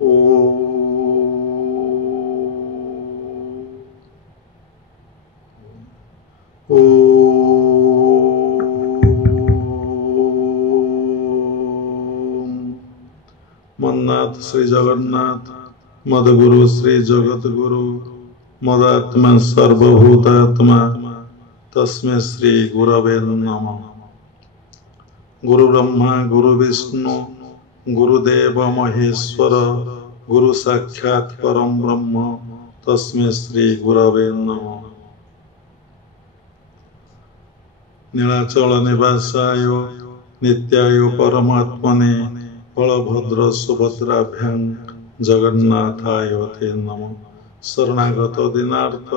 ओ ओ मन्नाथ श्री जगन्नाथ मदगुरु श्री जगत गुरु मदात्मा सर्वभूतात्मा तस्मै श्री गुरवे नमः। गुरु ब्रह्मा गुरु विष्णु गुरुदेव महेश्वर गुरु साक्षात् परम ब्रह्म तस्मै श्री गुरवे नमः। नीलाचल निवासाय नित्याय परमात्मने बलभद्र सुभद्राभ्यां जगन्नाथाय ते नमः। शरणागत दीनार्थ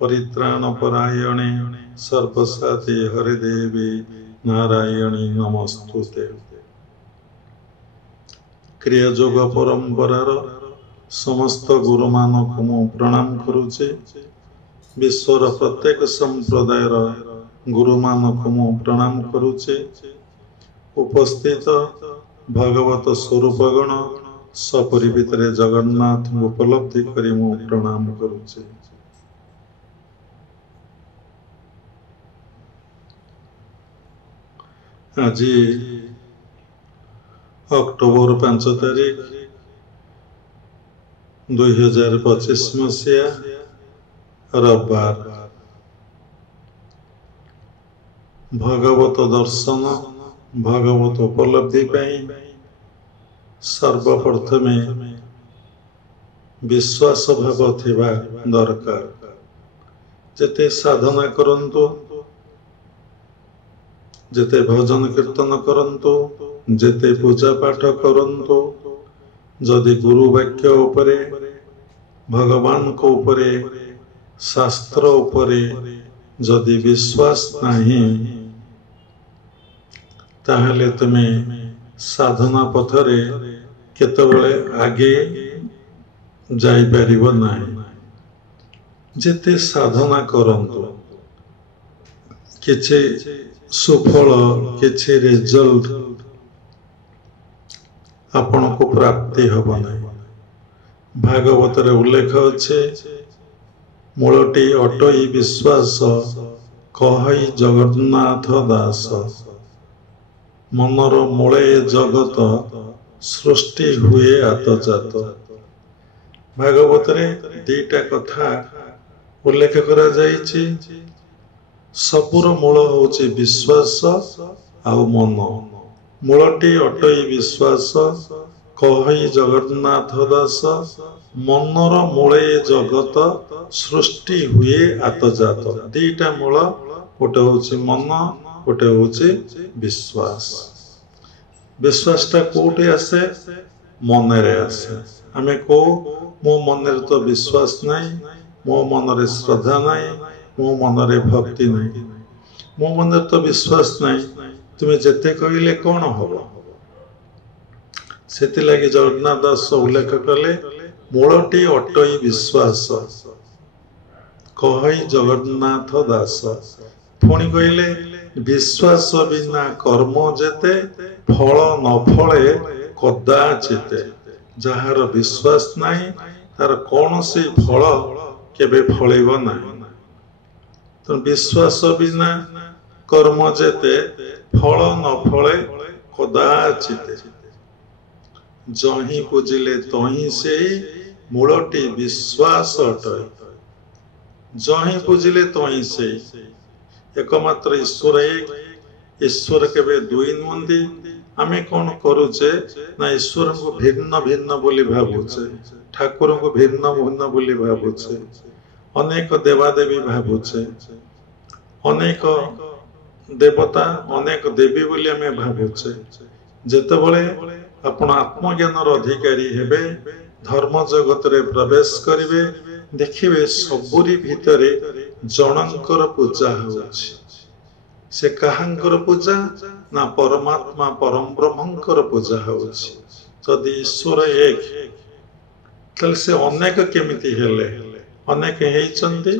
परित्राण परायणे सर्वसाते हरिदेवी नारायणी नमस्तुते। क्रिया जोग परंपरार समस्त गुरु मानक मु प्रणाम करुचे। विश्वर प्रत्येक संप्रदायर गुरु मानक मु प्रणाम करुचे। उपस्थित भगवत स्वरूपगण सपरिभितरे जगन्नाथ उपलब्धि करी मु प्रणाम करुचे। आज अक्टोबर 5 तारीख 2025 मसीहा रविवार। भगवत दर्शन भगवत उपलब्धि सर्वप्रथमे विश्वास भाव थिबा दरकार। जेते साधना करंतु जेते भजन कीर्तन करंतु जेते पूजा पाठ करंतु जदि गुरु वाक्य उपरे भगवान को उपरे शास्त्र उपरे जदि विश्वास नहीं ताहले तुमे साधना पथरे केतबेले आगे जाई परिबो नाही। जेते साधना करंतु किछि सुफल किछि रिजल्ट आपण को प्राप्ति हब नहीं। भागवत रे उल्लेख अछि मूलटी अटई विश्वास कहई जगन्नाथ दास। मनर मूले जगत सृष्टि हुए आतजात। भागवत रे दीटा कथा उल्लेख करा जाइछि। सबुर मूल होछि विश्वास आउ मन। मूलटी अटई विश्वास कहई जगन्नाथ दास। मनर मूले जगत सृष्टि हुए आतजात। दीटा मूल गोटे होछि मन गोटे होछि विश्वास। विश्वासटा कोठे आसे मनरे आसे। आमे को मो मनरे तो विश्वास नहीं, मो मनरे श्रद्धा नहीं, मो मनरे भक्ति नहीं, मो मनरे तो विश्वास नहीं। तुमे जेते कहिले कोन हबो। सेति लागि जगन्नाथ दास उल्लेख कले मूलटी अटई विश्वास कहई जगन्नाथ दास। पुणी कहले विश्वास बिना कर्म जेते फल न फले कदाचिते। जहार विश्वास नहीं तार कौन सी फल केबे फलिबो नहीं। तो विश्वास बिना कर्म जेते फल न फले कदाचिते। जही पूजिले तही से मूलटी विश्वास अटय। जही पूजिले तही से एकमात्र ईश्वर एक। ईश्वर केबे दुई नुहंती। आमे कौन करुचे ना ईश्वर को भिन्न भिन्न बोली भावुचे, ठाकुर को भिन्न भिन्न बोली भावुचे, अनेक देवादेवी भावुचे, अनेक देवता अनेक देवी बोली आमे भावुचे। जेतेबेले आपण आत्मज्ञानर अधिकारी हेबे धर्म जगत रे प्रवेश करिवे देखिवे सबुरी भितरे जनंकर पूजा होछि। से कहांकर पूजा ना परमात्मा परम ब्रह्मंकर पूजा होछि। जदि ईश्वर एक तले से अनेक केमिति हेले। अनेक हेइचंदी।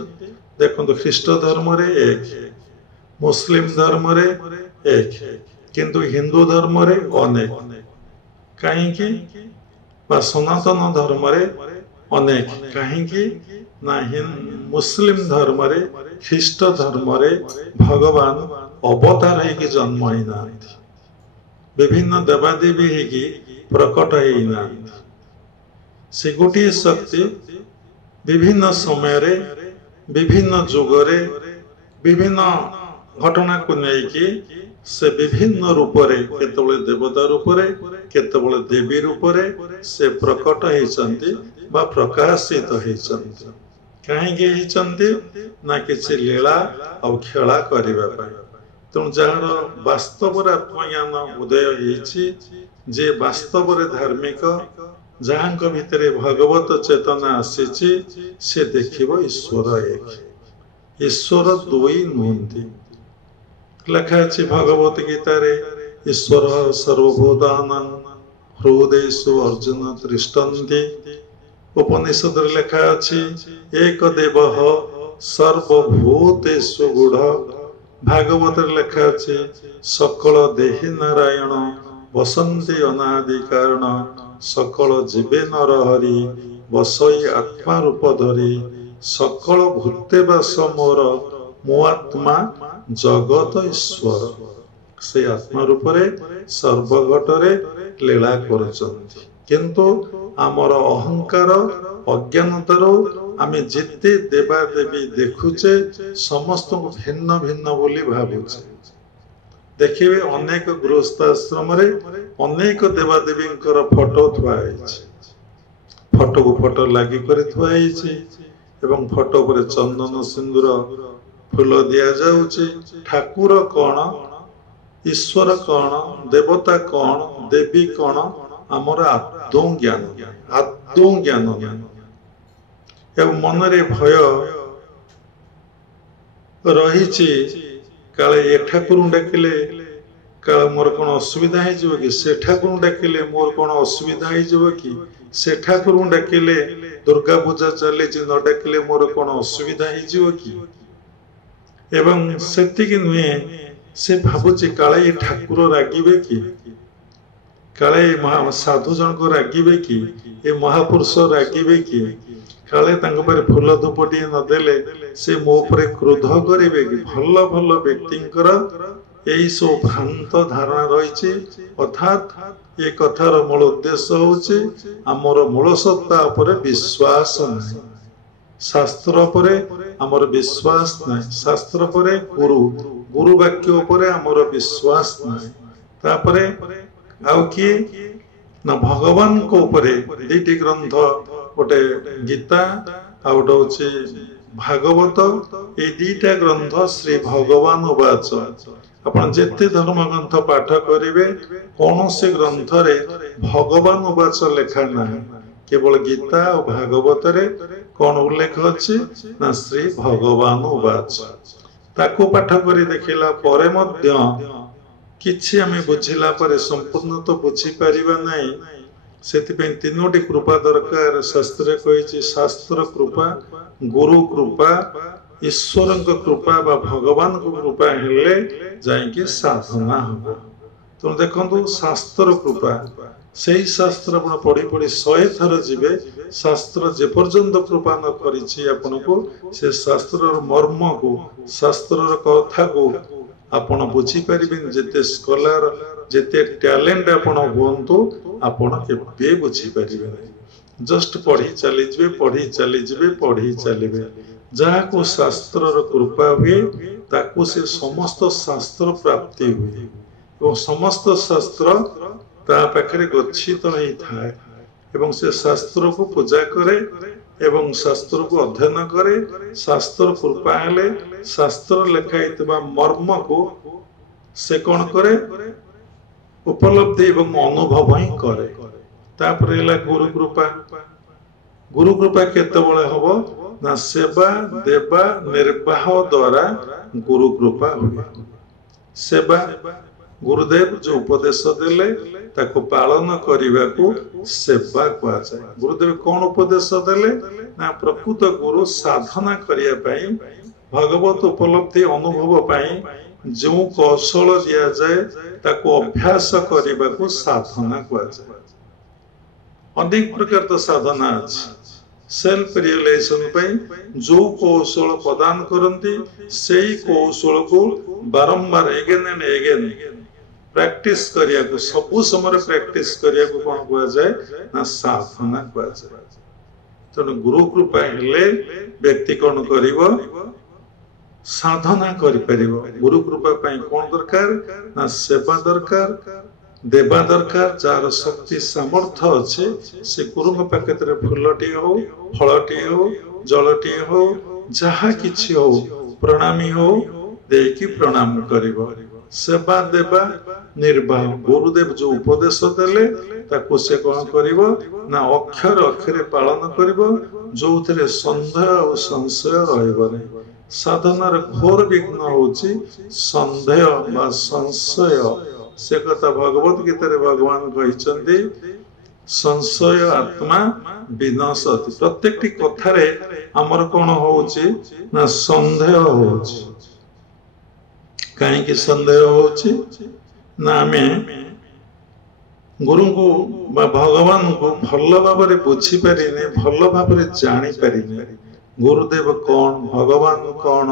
देखंतु ख्रीष्ट धर्म रे एक, मुस्लिम धर्म रे एक, किंतु हिंदू धर्म रे अनेक। कहीं बा सनातन धर्म रे अनेक कहीं ना मुस्लिम धर्म रे ख्रीष्ट धर्म रे भगवान अवतार है जन्म ही ना विभिन्न देवादेवी है प्रकट ही ना से गोटे शक्ति विभिन्न समय रे विभिन्न जुग रे विभिन्न घटना को लेकिन से विभिन्न रूप रे केतबले देवता रूप रे केतबले देवी रूप रे से प्रकट होइचंती बा प्रकाशित होइचंती काहेकि होइचंती ना किछि लीला और खेला करिबा पय तेणु जार वास्तव आत्मज्ञान उदय होइछि जे वास्तव रे धार्मिक जहां भितरे भगवत चेतना आसीछि से देखिबो ईश्वर एक ईश्वर दुई नुहंती लिखा है भगवत गीता रे ईश्वर सर्वभूतानां हृदयेषु अर्जुन तिष्ठन्ति उपनिषद रे लिखा अछि एक देवः सर्वभूतेषु गूढ़ भागवत रे लिखा अछि सकल देहि नारायण वसन्ति अनादि कारण सकल जीवे नर हरि बसई आत्मा रूप धरि सकल भूते बास मोर मो आत्मा जगत ईश्वर से आत्मा रूप रे सर्वघटरे लीला करुचंती किंतु आमर अहंकार अज्ञानतार आमे जिते देवा देवी देखुचे समस्त को भिन्न भिन्न बोली भाबुचे देखिबे अनेक गृहस्थाश्रम रे अनेक देवा देवींकर फोटो थुआ है फोटो को फोटो लागी करे थुआ है एवं फोटो पर चंदन सिंदूर फूल दिया जाउची ठाकुर कौन ईश्वर कौन देवता कौन देवी कौन आमर आदौ ज्ञान एवं मन रे भय रही काले ए ठाकुर डाकिले काले मोर कौन असुविधा हो कि से ठाकुर डाकिले मोर कौन असुविधा हो कि से ठाकुर डाकिले दुर्गा पूजा चली न डाकिले मोर कौन असुविधा हो कि एवं सेतिकी नुहे से भावुची काले ठाकुर रागिबे कि काले साधु जन को रागिबे कि ए महापुरुष रागिबे कि काले तांको पर फूल धूपटी न देले से मो ऊपर क्रोध करिवे कि भल भल व्यक्तिंकर एई सो भ्रांत धारणा रहिछि अर्थात ए कथार मूल उद्देश्य होछि हमर मूल सत्ता ऊपर विश्वास नाही शास्त्र परे हमर विश्वास नाही शास्त्र परे गुरु गुरु वाक्य परे हमर विश्वास नाही तापरे आउ कि ना भगवान को ऊपरे दीटी ग्रंथ गोटे गीता आ गोटे होछि भागवत ए दीटा ग्रंथ श्री भगवान उवाच आपण जेते धर्म ग्रंथ पाठ करिवे कोनोसे ग्रंथ रे भगवान उवाच लेखा नाही केवल गीता और भागवत रे कौन उल्लेख अच्छी ना श्री भगवान उवाच ताको पाठ करी देखिला परे मध्य किछि आमे बुझिला परे संपूर्ण तो बुझी परिबा नाही सेति तीनोटी कृपा दरकार शास्त्र कहिछि शास्त्र कृपा गुरु कृपा ईश्वर कृपा बा भगवान को कृपा हेले जाइके साधना हो तो देखंतु शास्त्र कृपा सही शास्त्र आपण पढ़ी पढ़ी 100 थर जीवे शास्त्र जे पर्यंत कृपा न करिछि आपण को से शास्त्र मर्म को शास्त्र कथा को आपण बुझी परिबेन जेते स्कॉलर जेते टैलेंट आपण होंतु आपण केबे बुझी परिबेन जस्ट पढ़ी चली जिवे पढ़ी चली जिवे पढ़ी चलिबे जहा को शास्त्र कृपा हुए ताकू से समस्त शास्त्र प्राप्ति हुए और समस्त शास्त्र ता पाखरे गच्छित नहीं थाए एवं से शास्त्र को पूजा करे एवं शास्त्र को अध्ययन करे शास्त्र कृपा हेले शास्त्र लेखाइतबा मर्म को से कौन करे उपलब्धि एवं अनुभव ही करे तापर हेला गुरु कृपा केतेबेले हबो ना सेवा देवा निर्वाह द्वारा गुरु कृपा हुए सेवा गुरुदेव जो उपदेश देले ताको पालन करिबा को सेवा कहा जाए गुरुदेव कौन उपदेश देले ना प्रकृत गुरु साधना करिया पई भगवत उपलब्धि अनुभव पई जो कौशल दिया जाए ताको अभ्यास करिबा को साधना कहा जाए अनेक प्रकार तो साधना अच्छी सेल्फ रियलाइजेशन जो कौशल प्रदान करती से कौशल को बारंबार एगेन एंड एगेन प्रैक्टिस करिया को सबु समय प्रैक्टिस करिया को कौन कहा जाए ना साधना कहा जाए। तेणु गुरु कृपा हेले व्यक्ति कौन करिवो साधना करि परिवो। गुरु कृपा पई कौन दरकार ना सेवा दरकार देवा दरकार जार शक्ति सामर्थ्य अच्छे से गुरु पाखे फूलटी हो फलटी हो जलटी हो जहा किछि हो प्रणामी हो देकी प्रणाम करिवो। सेवा देवा निर्वाह गुरुदेव जो उपदेश देले ताको से कौन करिवो ना अक्षर अक्षरे पालन करिवो जो थे संदेह और संशय रहइबो नहीं। साधनार घोर विघ्न होची संदेह बा संशय से कथा भगवत गीता रे भगवान कहते संशय आत्मा विनाशति। प्रत्येकटी कथारे आमर कौन होची ना संदेह होची। कहीं संदेह होची ना आमे गुरु को बा भगवान को भल भाव बुझी पारिने भल भाव जानी पारिने गुरुदेव कौन भगवान कौन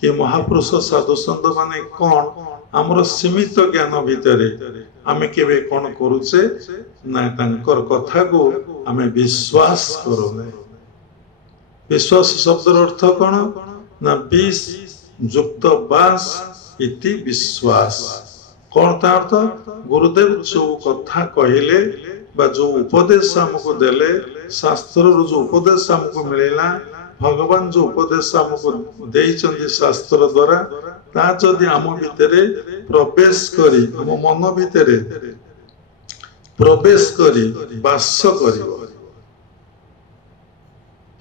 कि महापुरुष साधु संत माने कौन आमर सीमित ज्ञान भितरे आमे केबे कौन करूचे ना तांकर कथा को आमे विश्वास करूने। विश्वास शब्दर अर्थ कौन ना विष युक्त बास इति विश्वास। कौन ता अर्थ गुरुदेव जो कथा कहले बा जो उपदेश हमको देले शास्त्र जो उपदेश हमको मिलेला भगवान जो उपदेश हमको देइचंदी शास्त्र द्वारा ता जदि आम भितरे प्रवेश करी आम मन भितरे प्रवेश करी वास करिवो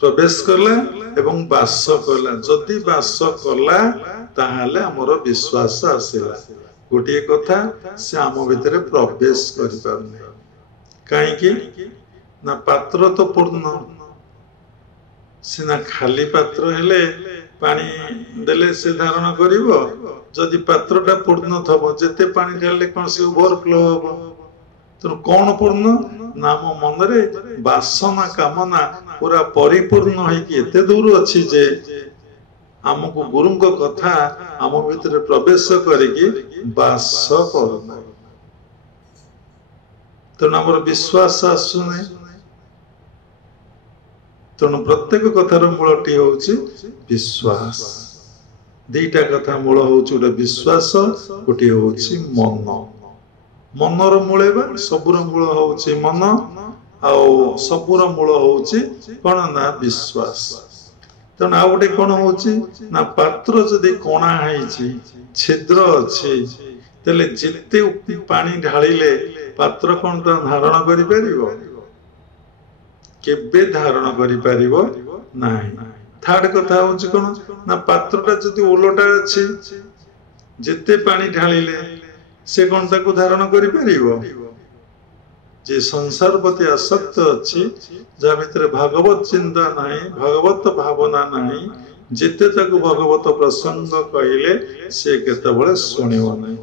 प्रवेश करला एवं वास करला जदि वास करला ताहाले हमर विश्वास आसिला। गोटे कथा से आम भितरे प्रवेश करि पारने काहेकि ना पात्र तो पूर्ण सिना खाली पात्र हेले पानी देले से धारण करिवो जदि पात्रटा पूर्ण थबो जेते पानी ढाले कोन से ओवरफ्लो होबो। तो कौन पूर्ण नाम मन रे वासना कामना पूरा परिपूर्ण होई कि एते दूर अछि जे हमको गुरु को कथा आम भितर प्रवेश करिकी वास करूना। तेणु आमर विश्वास आसुने। तेणु प्रत्येक कथार मूलटी होची विश्वास। दीटा कथा मूल होची गोटे विश्वास गोटे होची मन। मनर मूले बा सबुर मूल होची मन आउ सबुर मूल होची कोन ना विश्वास। तेणु आ गोटे कौन होची ना पात्र जदि कणा हैची छिद्र अछि तेले जेते पानी ढालिले पात्र कौन ता धारण करि परिबो केबे धारण करि परिबो नाही। थर्ड कथा होची कोन ना पात्रटा जदि ओलटा अछि जेते पानी ढालिले से कौन ताको धारण करि परिबो। जे संसार प्रति आसक्त अछि जा भितर भागवत चिंता नाही भगवत भावना नाही जेते ताको भगवत प्रसंग कहिले से केतबळे सुनिबो नाही।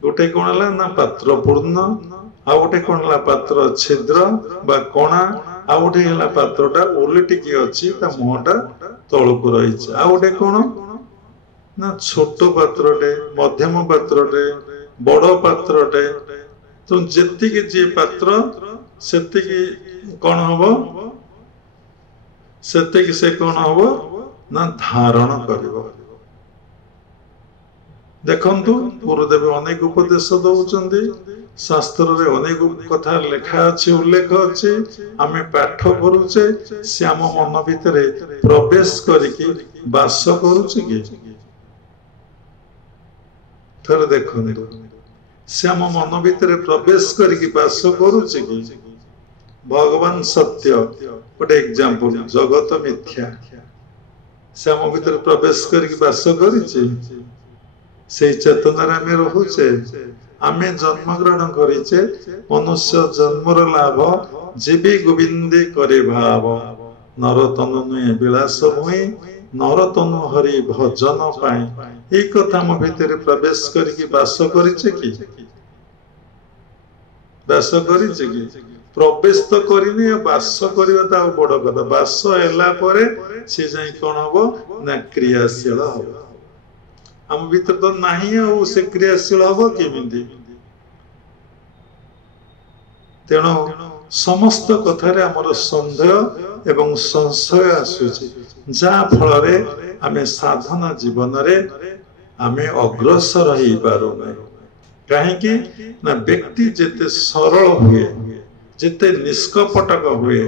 गोटे कोन हला ना पात्र पूर्ण आ गोटे कोन हला पात्र छिद्र बा कोणा आ गोटे हला पात्रटा ओलटी की अछि ता मोहटा तळको रहिछ आ गोटे कोन ना छोट पात्रटे मध्यम पात्रटे बड़ पात्रटे। तो जेति के जे पात्र सेति की कोन हबो सेति की से कोन हबो ना धारण करिवो। देखंतु गुरुदेव अनेक उपदेश दउचंदी शास्त्र रे अनेक कथा लेखा अछि उल्लेख अछि आमे पाठ करूचे से हम मन भितरे प्रवेश करिकी वास करूचे कि थर देखंतु से हम मन भितर प्रवेश करके वास करूचे कि भगवान सत्य गोटे एग्जांपल जगत मिथ्या से हम भितर प्रवेश करके वास करिचे से चेतनार आमे रहुचे आमे जन्म ग्रहण करिचे मनुष्य जन्मर लाभ जीवी गोविंदे करे भाव नर तनु नुहे विलास भुई नर तनु हरि भजन पाए। एक कथा हम भितर प्रवेश करके वास करिचे कि वास करिचे कि प्रवेश तो करनी बास करवा बड़ कथा बास है सी जाए कौन हम ना क्रियाशील हम आम भीतर तो नहीं से क्रियाशील हम केमी तेणु समस्त कथार आमर सन्देह एवं संशय आसुची जा फल आमे साधना जीवन रे आमे अग्रसर हो पारुना कहीं ना व्यक्ति जेते सरल हुए जेते निष्कपटक हुए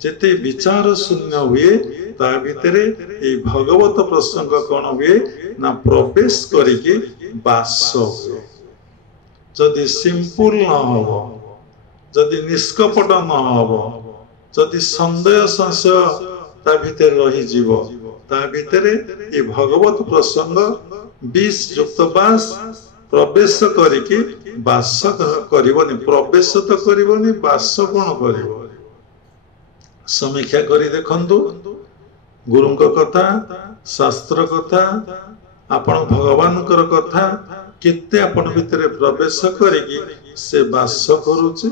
जेते विचार शून्य हुए ता भितरे ए भगवत प्रसंग कौन हुए ना प्रवेश करिके बास हुए जदि सिंपल न हो जदि निष्कपट न हो जदि संदेह संशय ता भितर रही जीव ता भितरे ए भगवत प्रसंग 20 युक्त बास प्रवेश करिके बास करबनी प्रवेश तो करबनी बास कौन करिवो समीक्षा करी देखंतु गुरुंक कथा शास्त्र कथा आपण भगवानकर कथा केते आपण भितरे प्रवेश करिके से बास करूची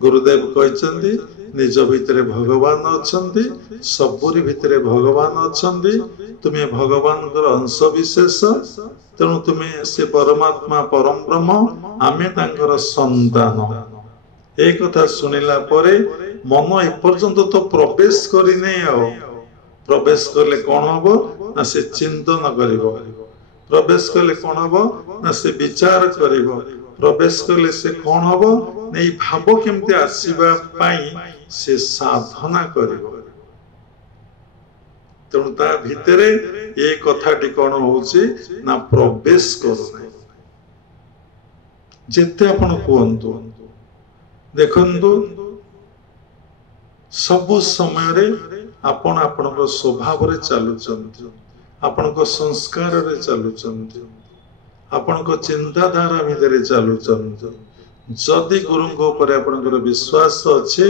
गुरुदेव कहते निज भितरे भगवान अछंती सबुरी भितरे भगवान अछंती तुम्हें भगवान अंश विशेष तेणु तुम्हें से परमात्मा परम ब्रह्म आमे तांकर संतान एक कथा सुनिला परे मन एपर्यंत तो प्रवेश करिने प्रवेश करले कौन हबो ना से चिंतन करिवो प्रवेश करले कौन हबो ना से विचार करिवो प्रवेश करले से कौन हबो नहीं भाव केमते आसीबा पाई से साधना करिवो तेणु ता भितरे ये कथाटी कौन होउची ना प्रवेश करूना जेते आपण कहंतु देखंतु सब समय रे आपण आपणक स्वभाव रे चालुचंती आपणक संस्कार रे चालुचंती आपणक चिंताधारा भितरे चालुचंती जदि गुरु ऊपर विश्वास अच्छे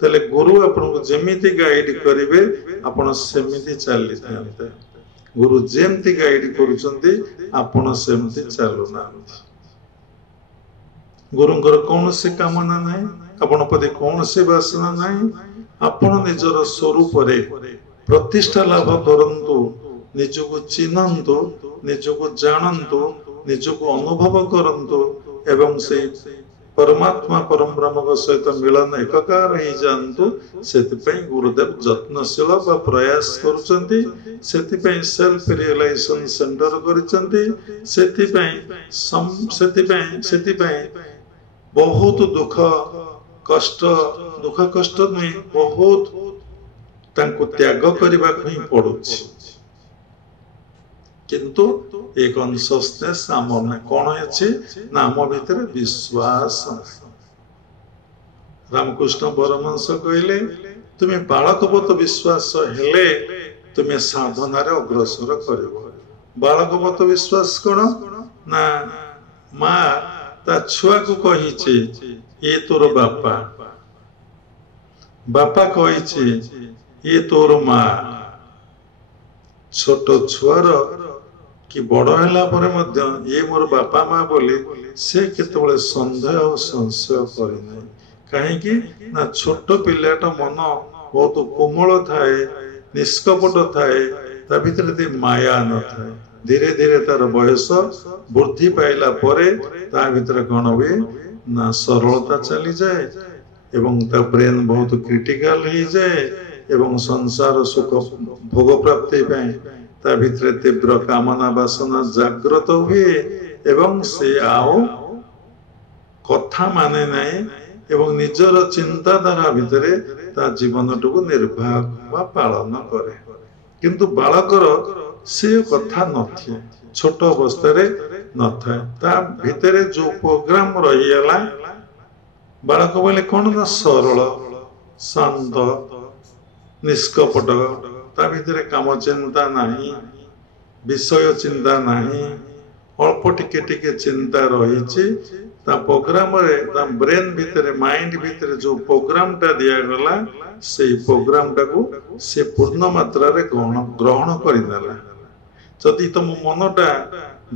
तेले गुरु आपको जेमिति गाइड करेंगे आपण सेमिति चली था गुरु जेमती गाइड करुचंती आपण सेमती चलुना गुरुंकर कौन से कामना नहीं आपण पदे कौन से वासना नहीं आपण निजर स्वरूप रे प्रतिष्ठा लाभ करंतु निजको चिन्हंतु निजको जानंतु निजको अनुभव करंतु एवं से परमात्मा परम ब्रह्म सहित मिलन एकाकार ही जानतु सेतिपई गुरुदेव जत्नशील बा प्रयास करुचंती सेतिपई सेल्फ रियलाइजेशन सेंटर करिचंती सेतिपई बहुत दुख कष्ट नहीं बहुत तांको त्याग करबा ही पड़ुछि किंतु एक कॉन्शियसनेस आम कौन अच्छे ना आम भीतर विश्वास रामकृष्ण परमहंस कहले तुम्हें बालकवत विश्वास हेले तुम्हें साधना रे अग्रसर करिवो बालकवत विश्वास कौन ना माँ ता छुआ को कहिचे ये तोर बापा बापा कहिचे ये तोर माँ छोट छुआर कि बड़ है ये मोर बापा माँ बोली से केतबेले संदेह और संशय करना कहीं ना छोट पिलाटा मन बहुत कोमल थाए निष्कपट थाए ता भीतर माया न थाए धीरे धीरे तार बयस वृद्धि पाइला परे ता भीतर कौन हुए ना सरलता चली जाए एवं ता ब्रेन बहुत क्रिटिकल हो जाए एवं संसार सुख भोग प्राप्ति ता भीतर तीव्र कामना वासना जागृत हुए एवं से आओ कथा माने नहीं एवं निजर चिंताधारा भितर ता जीवन को निर्वाह वा पालन करे किंतु बालकर से कथा नथी छोट अवस्था न था ता भितर जो प्रोग्राम रहीगला बालक बोले कौन ना सरल शांत निष्कपट ता भितर काम चिंता नहीं विषय चिंता नहीं अल्प टिके टिके चिंता रही प्रोग्राम रे ता ब्रेन भितर माइंड भितर जो प्रोग्राम टा दिया गला से प्रोग्राम टा को से पूर्ण मात्रा रे ग्रहण करिनेला जदि तुम मनटा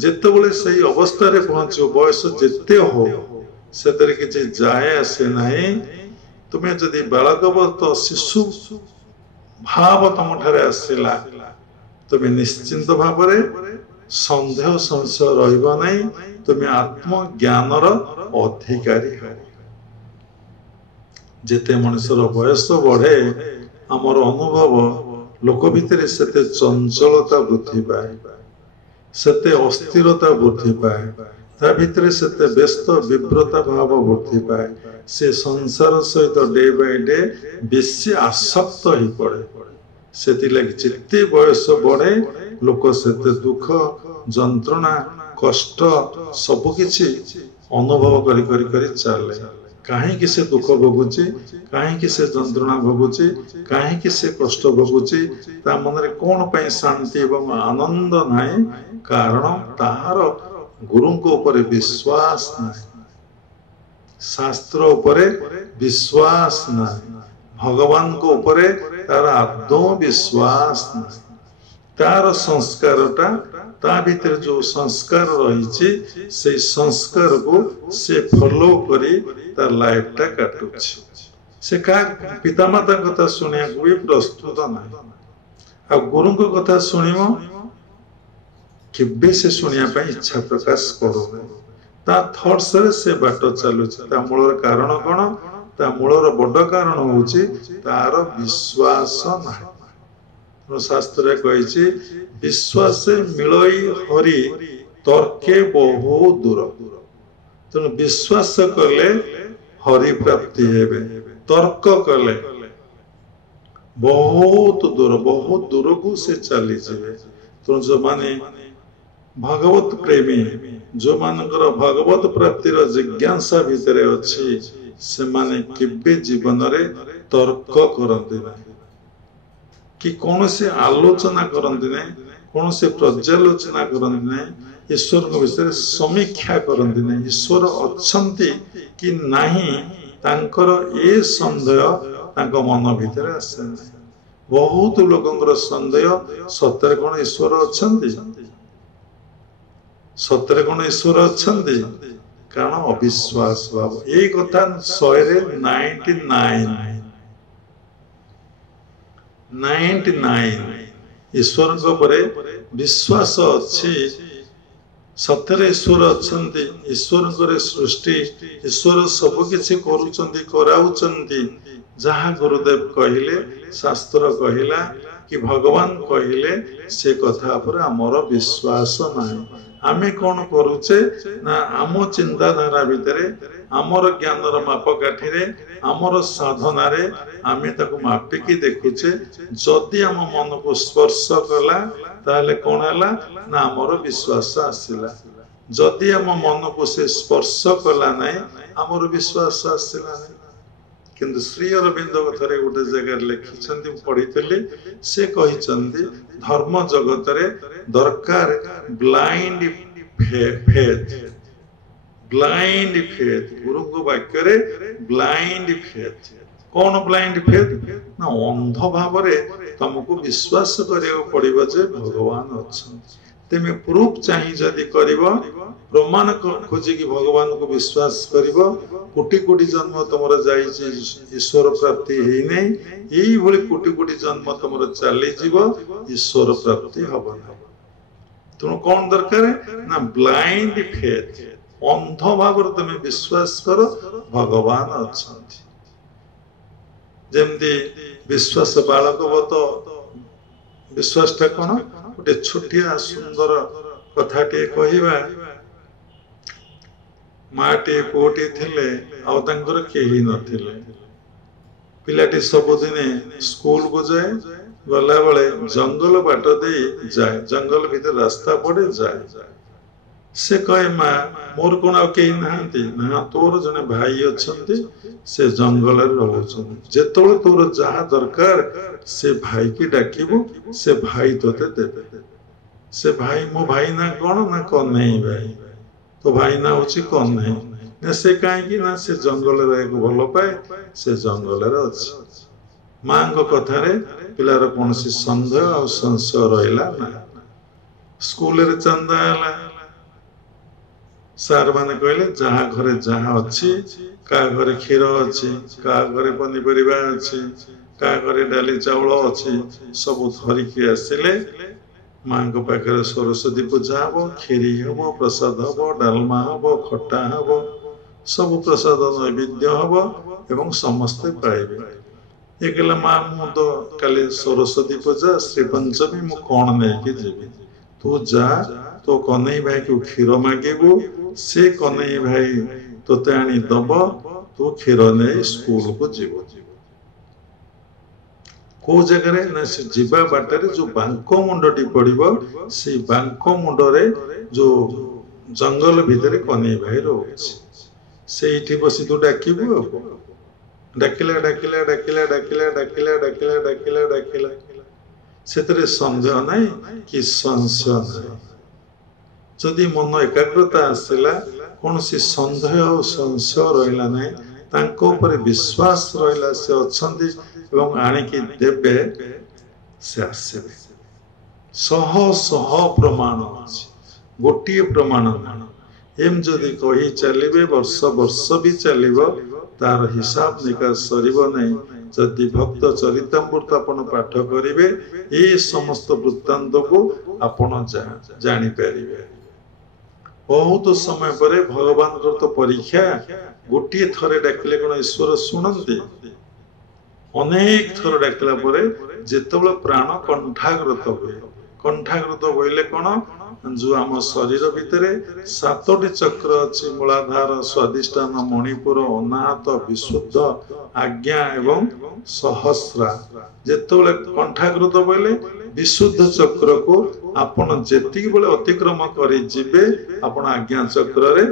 ଯେତେବେଳେ ସେଇ ଅବସ୍ଥାରେ ପହଞ୍ଚିବ ବୟସ ଯେତେ ହଉ ସେଥିରେ କିଛି ଯାଏ ଆସେ ନାହିଁ। ତୁମେ ଯଦି ବାଳକବତ ଶିଶୁ ଭାବ ତମଠାରେ ଆସିଲା ତୁମେ ନିଶ୍ଚିନ୍ତ ଭାବରେ ସନ୍ଦେହ ସଂଶୟ ରହିବ ନାହିଁ, ତୁମେ ଆତ୍ମଜ୍ଞାନର ଅଧିକାରୀ ହେବ। ଯେତେ ମଣିଷର ବୟସ ବଢେ ଆମର ଅନୁଭବ ଲୋକ ଭିତରେ ସେତେ ଚଞ୍ଚଳତା ବୃଦ୍ଧି ପାଏ, ସେତେ ଅସ୍ଥିରତା ବୃଦ୍ଧି ପାଏ, ତା ଭିତରେ ସେତେ ବ୍ୟସ୍ତ ବିବ୍ରତା ଭାବ ବୃଦ୍ଧି ପାଏ। ସେ ସଂସାର ସହିତ ଡେ ବାଇ ଡେ ବେଶୀ ଆସକ୍ତ ହେଇ ପଡେ। ସେଥିଲାଗି ଯେତେ ବୟସ ବଢେ ଲୋକ ସେତେ ଦୁଃଖ ଯନ୍ତ୍ରଣା କଷ୍ଟ ସବୁ କିଛି ଅନୁଭବ କରି କରି କରି ଚାଲେ। କାହିଁକି ସେ ଦୁଃଖ ଭୋଗୁଛି, କାହିଁକି ସେ ଯନ୍ତ୍ରଣା ଭୋଗୁଛି, କାହିଁକି ସେ କଷ୍ଟ ଭୋଗୁଛି, ତା ମନରେ କଣ ପାଇଁ ଶାନ୍ତି ଏବଂ ଆନନ୍ଦ ନାହିଁ? କାରଣ ତାହାର ଗୁରୁଙ୍କ ଉପରେ ବିଶ୍ୱାସ ନାହିଁ, ଶାସ୍ତ୍ର ଉପରେ ବିଶ୍ୱାସ ନାହିଁ, ଭଗବାନଙ୍କ ଉପରେ ତାର ଆଦୌ ବିଶ୍ୱାସ ନାହିଁ। ତାର ସଂସ୍କାରଟା ତା ଭିତରେ ଯୋଉ ସଂସ୍କାର ରହିଛି ସେଇ ସଂସ୍କାରକୁ ସେ ଫଲୋ କରି ତାର ଲାଇଫଟା କାଟୁଛି। ସେ କାହା ପିତାମାତା କଥା ଶୁଣିବାକୁ ବି ପ୍ରସ୍ତୁତ ନାହିଁ। ଆଉ ଗୁରୁଙ୍କ କଥା ଶୁଣିବ କେବେ ସେ ଶୁଣିବା ପାଇଁ ଇଚ୍ଛା ପ୍ରକାଶ କରୁନି। ତା ଥଟ୍ସରେ ସେ ବାଟ ଚାଲୁଛି। ତା ମୂଳର କାରଣ କଣ? ତା ମୂଳର ବଡ କାରଣ ହଉଛି ତାର ବିଶ୍ୱାସ ନାହିଁ। ଶାସ୍ତ୍ରରେ କହିଛି ବିଶ୍ୱାସେ ମିଳଇ ହରି ତର୍କେ ବହୁ ଦୂର। ତେଣୁ ବିଶ୍ୱାସ କଲେ ହରି ପ୍ରାପ୍ତି ହେବେ, ତର୍କ କଲେ ବହୁତ ଦୂରକୁ ସେ ଚାଲିଯିବେ। ତେଣୁ ଯୋଉମାନେ ଭଗବତ ପ୍ରେମୀ, ଯୋଉମାନଙ୍କର ଭଗବତ ପ୍ରାପ୍ତିର ଜିଜ୍ଞାସା ଭିତରେ ଅଛି, ସେମାନେ କେବେ ଜୀବନରେ ତର୍କ କରନ୍ତି ନାହିଁ କି କୌଣସି ଆଲୋଚନା କରନ୍ତି ନାହିଁ, କୌଣସି ପର୍ଯ୍ୟାଲୋଚନା କରନ୍ତି ନାହିଁ, ଈଶ୍ୱରଙ୍କ ବିଷୟରେ ସମୀକ୍ଷା କରନ୍ତି ନାହିଁ। ଈଶ୍ୱର ଅଛନ୍ତି କି ନାହିଁ ତାଙ୍କର ଏ ସନ୍ଦେହ ତାଙ୍କ ମନ ଭିତରେ ଆସେ ନାହିଁ। ବହୁତ ଲୋକଙ୍କର ସନ୍ଦେହ ସତରେ କଣ ଈଶ୍ୱର ଅଛନ୍ତି, ସତରେ କଣ ଈଶ୍ୱର ଅଛନ୍ତି? କାରଣ ଅବିଶ୍ୱାସ ଭାବ। ଏଇ କଥା 100ରେ 99 ଈଶ୍ୱରଙ୍କ ଉପରେ ବିଶ୍ୱାସ ଅଛି। ସତରେ ଈଶ୍ୱର ଅଛନ୍ତି, ଈଶ୍ୱରଙ୍କର ସୃଷ୍ଟି, ଈଶ୍ୱର ସବୁ କିଛି କରୁଛନ୍ତି, କରାଉଛନ୍ତି। ଯାହା ଗୁରୁଦେବ କହିଲେ, ଶାସ୍ତ୍ର କହିଲା କି ଭଗବାନ କହିଲେ, ସେ କଥା ଉପରେ ଆମର ବିଶ୍ୱାସ ନାହିଁ। ଆମେ କଣ କରୁଛେ ନା ଆମ ଚିନ୍ତାଧାରା ଭିତରେ, ଆମର ଜ୍ଞାନର ମାପକାଠିରେ, ଆମର ସାଧନାରେ ଆମେ ତାକୁ ମାପିକି ଦେଖୁଛେ। ଯଦି ଆମ ମନକୁ ସ୍ପର୍ଶ କଲା ତାହେଲେ କଣ ହେଲା ନା ଆମର ବିଶ୍ୱାସ ଆସିଲା। ଯଦି ଆମ ମନକୁ ସେ ସ୍ପର୍ଶ କଲା ନାହିଁ ଆମର ବିଶ୍ୱାସ ଆସିଲା ନାହିଁ। କିନ୍ତୁ ଶ୍ରୀ ଅରବିନ୍ଦ ଥରେ ଗୋଟେ ଜାଗାରେ ଲେଖିଛନ୍ତି, ମୁଁ ପଢିଥିଲି, ସେ କହିଛନ୍ତି ଧର୍ମ ଜଗତରେ ଦରକାର ବ୍ଲାଇଣ୍ଡ ଫେଥ୍। ବ୍ଲାଇଣ୍ଡ ଫେଥ୍, ଗୁରୁଙ୍କ ବାକ୍ୟରେ ବ୍ଲାଇଣ୍ଡ ଫେଥ୍। କଣ ବ୍ଲାଇଣ୍ଡ ଫେଥ୍? ନା ଅନ୍ଧ ଭାବରେ ତମକୁ ବିଶ୍ୱାସ କରିବାକୁ ପଡିବ ଯେ ଭଗବାନ ଅଛନ୍ତି। ତେମେ ପ୍ରୁଫ ଚାହିଁ ଯଦି କରିବ, ପ୍ରମାଣ ଖୋଜିକି ଭଗବାନଙ୍କୁ ବିଶ୍ୱାସ କରିବ, କୋଟି କୋଟି ଜନ୍ମ ତମର ଯାଇଛି ଈଶ୍ୱର ପ୍ରାପ୍ତି ହେଇନାହିଁ, ଏଇଭଳି କୋଟି କୋଟି ଜନ୍ମ ତମର ଚାଲିଯିବ, ଈଶ୍ୱର ପ୍ରାପ୍ତି ହବ ନାହିଁ। ତେଣୁ କଣ ଦରକାର ନା ବ୍ଲାଇଣ୍ଡ ଫେଥ୍। ଅନ୍ଧ ଭାବରେ ତମେ ବିଶ୍ୱାସ କର ଭଗବାନ ଅଛନ୍ତି। ଯେମିତି ବିଶ୍ୱାସ ବାଳକବତ ବିଶ୍ୱାସଟା କଣ? ଗୋଟେ ଛୋଟିଆ ସୁନ୍ଦର କଥାଟିଏ କହିବା। ମାଟିଏ ପୁଅଟିଏ ଥିଲେ, ଆଉ ତାଙ୍କର କେହି ନଥିଲେ। ପିଲାଟି ସବୁଦିନେ ସ୍କୁଲକୁ ଯାଏ, ଗଲାବେଳେ ଜଙ୍ଗଲ ବାଟ ଦେଇ ଯାଏ, ଜଙ୍ଗଲ ଭିତରେ ରାସ୍ତା ପଡେ ଯାଏ। ସେ କହେ ମା ମୋର କଣ ଆଉ କେହି ନାହାନ୍ତି? ନା ତୋର ଜଣେ ଭାଇ ଅଛନ୍ତି, ସେ ଜଙ୍ଗଲରେ ରହୁଛନ୍ତି। ଯେତେବେଳେ ତୋର ଯାହା ଦରକାର ସେ ଭାଇକି ଡାକିବୁ, ସେ ଭାଇ ତୋତେ ଦେବେ। ସେ ଭାଇ, ମୋ ଭାଇ ନା କଣ? ନା କହ୍ନେଇ ଭାଇ। ତୋ ଭାଇ ନା ହଉଛି କହ୍ନେଇ। ନା ସେ କାହିଁକି? ନା ସେ ଜଙ୍ଗଲରେ ରହିବାକୁ ଭଲ ପାଏ, ସେ ଜଙ୍ଗଲରେ ଅଛି। ମାଙ୍କ କଥାରେ ପିଲାର କୌଣସି ସନ୍ଦେହ ଆଉ ସଂଶୟ ରହିଲା ନାହିଁ। ସ୍କୁଲରେ ଚାନ୍ଦା ହେଲା, सार माने कहले जहाँ घरे जहाँ अच्छी का घरे क्षीर अच्छी का घरे पनीपरिया अच्छी का घरे डाली चाउल अच्छी सब धरिकी आसिले माँ को पाखे सरस्वती पूजा हम क्षीरी हम प्रसाद हम डालमा हम खटा हम सब प्रसाद नैवेद्य हम एवं समस्ते पाइबे ये कहला माँ मु तो काली सरस्वती पूजा श्री पंचमी मु कौन नहीं जीवी तू जा तो कन्हई भाई को क्षीर मागिबू से कन्हई भाई तोते आनी दब तू क्षीर नहीं स्कूल को जीव को जगह ना से जीवा बाटर जो बांको मुंडटी पड़िबो से बांको मुंडरे जो जंगल भितर कन्हई भाई रोचे से बसी तू डाकिबू डाकिला डाकिला डाकिला डाकिला डाकिला डाकिला डाकिला डाकिला से संदेह नहीं कि संशय नहीं जदि मन एकाग्रता आसला कौन सी संदेह और संशय रहा नहीं तांको ऊपर विश्वास रहा से अच्छी एवं आणिकी देवे से आसबे शह शह प्रमाण गोटे प्रमाण एम जदि कही चलिए वर्ष वर्ष भी चलो तार हिसाब निकास सरिबो नहीं जदि भक्त चरितामृत आपण पाठ करिवे ए समस्त वृत्तांत को आपण जानी पारिबे बहुत समय पर भगवान तो परीक्षा गोटे थरे डाकिले कौन ईश्वर शुणती अनेक थर डाकिला जिते प्राण कंठाग्रत हुए कंठाग्रत बोले कौन जो आम शरीर भितर 7टी चक्र अच्छी मूलाधार स्वादिष्ठान मणिपुर अनाहत विशुद्ध आज्ञा एवं सहस्रा जिते कंठाग्रत बोले विशुद्ध चक्र को आपण जेतिक बेले अतिक्रम करी जिबे आपण आज्ञा चक्र रे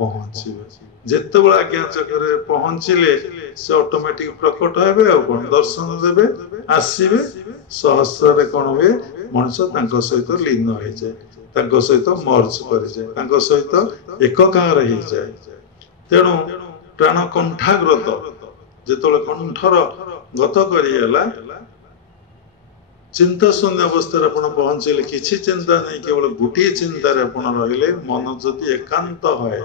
पहुंचीबे जेते बेले आज्ञा चक्र रे पहुंचीले से ऑटोमेटिक प्रकट हेबे आ कोन दर्शन देबे आसीबे सहस्र रे कोन हुए मनुष्य तांको सहित लीन होई जाय तांको सहित मर्ज करि जाय तांको सहित एककार होई जाय तेणु प्राण कंठाग्रत जेतोले कंठर गत करियला चिंता शून्य अवस्था पहुंचले किसी चिंता नहीं केवल गोटे चिंतार रहिले मन जदि एकांत है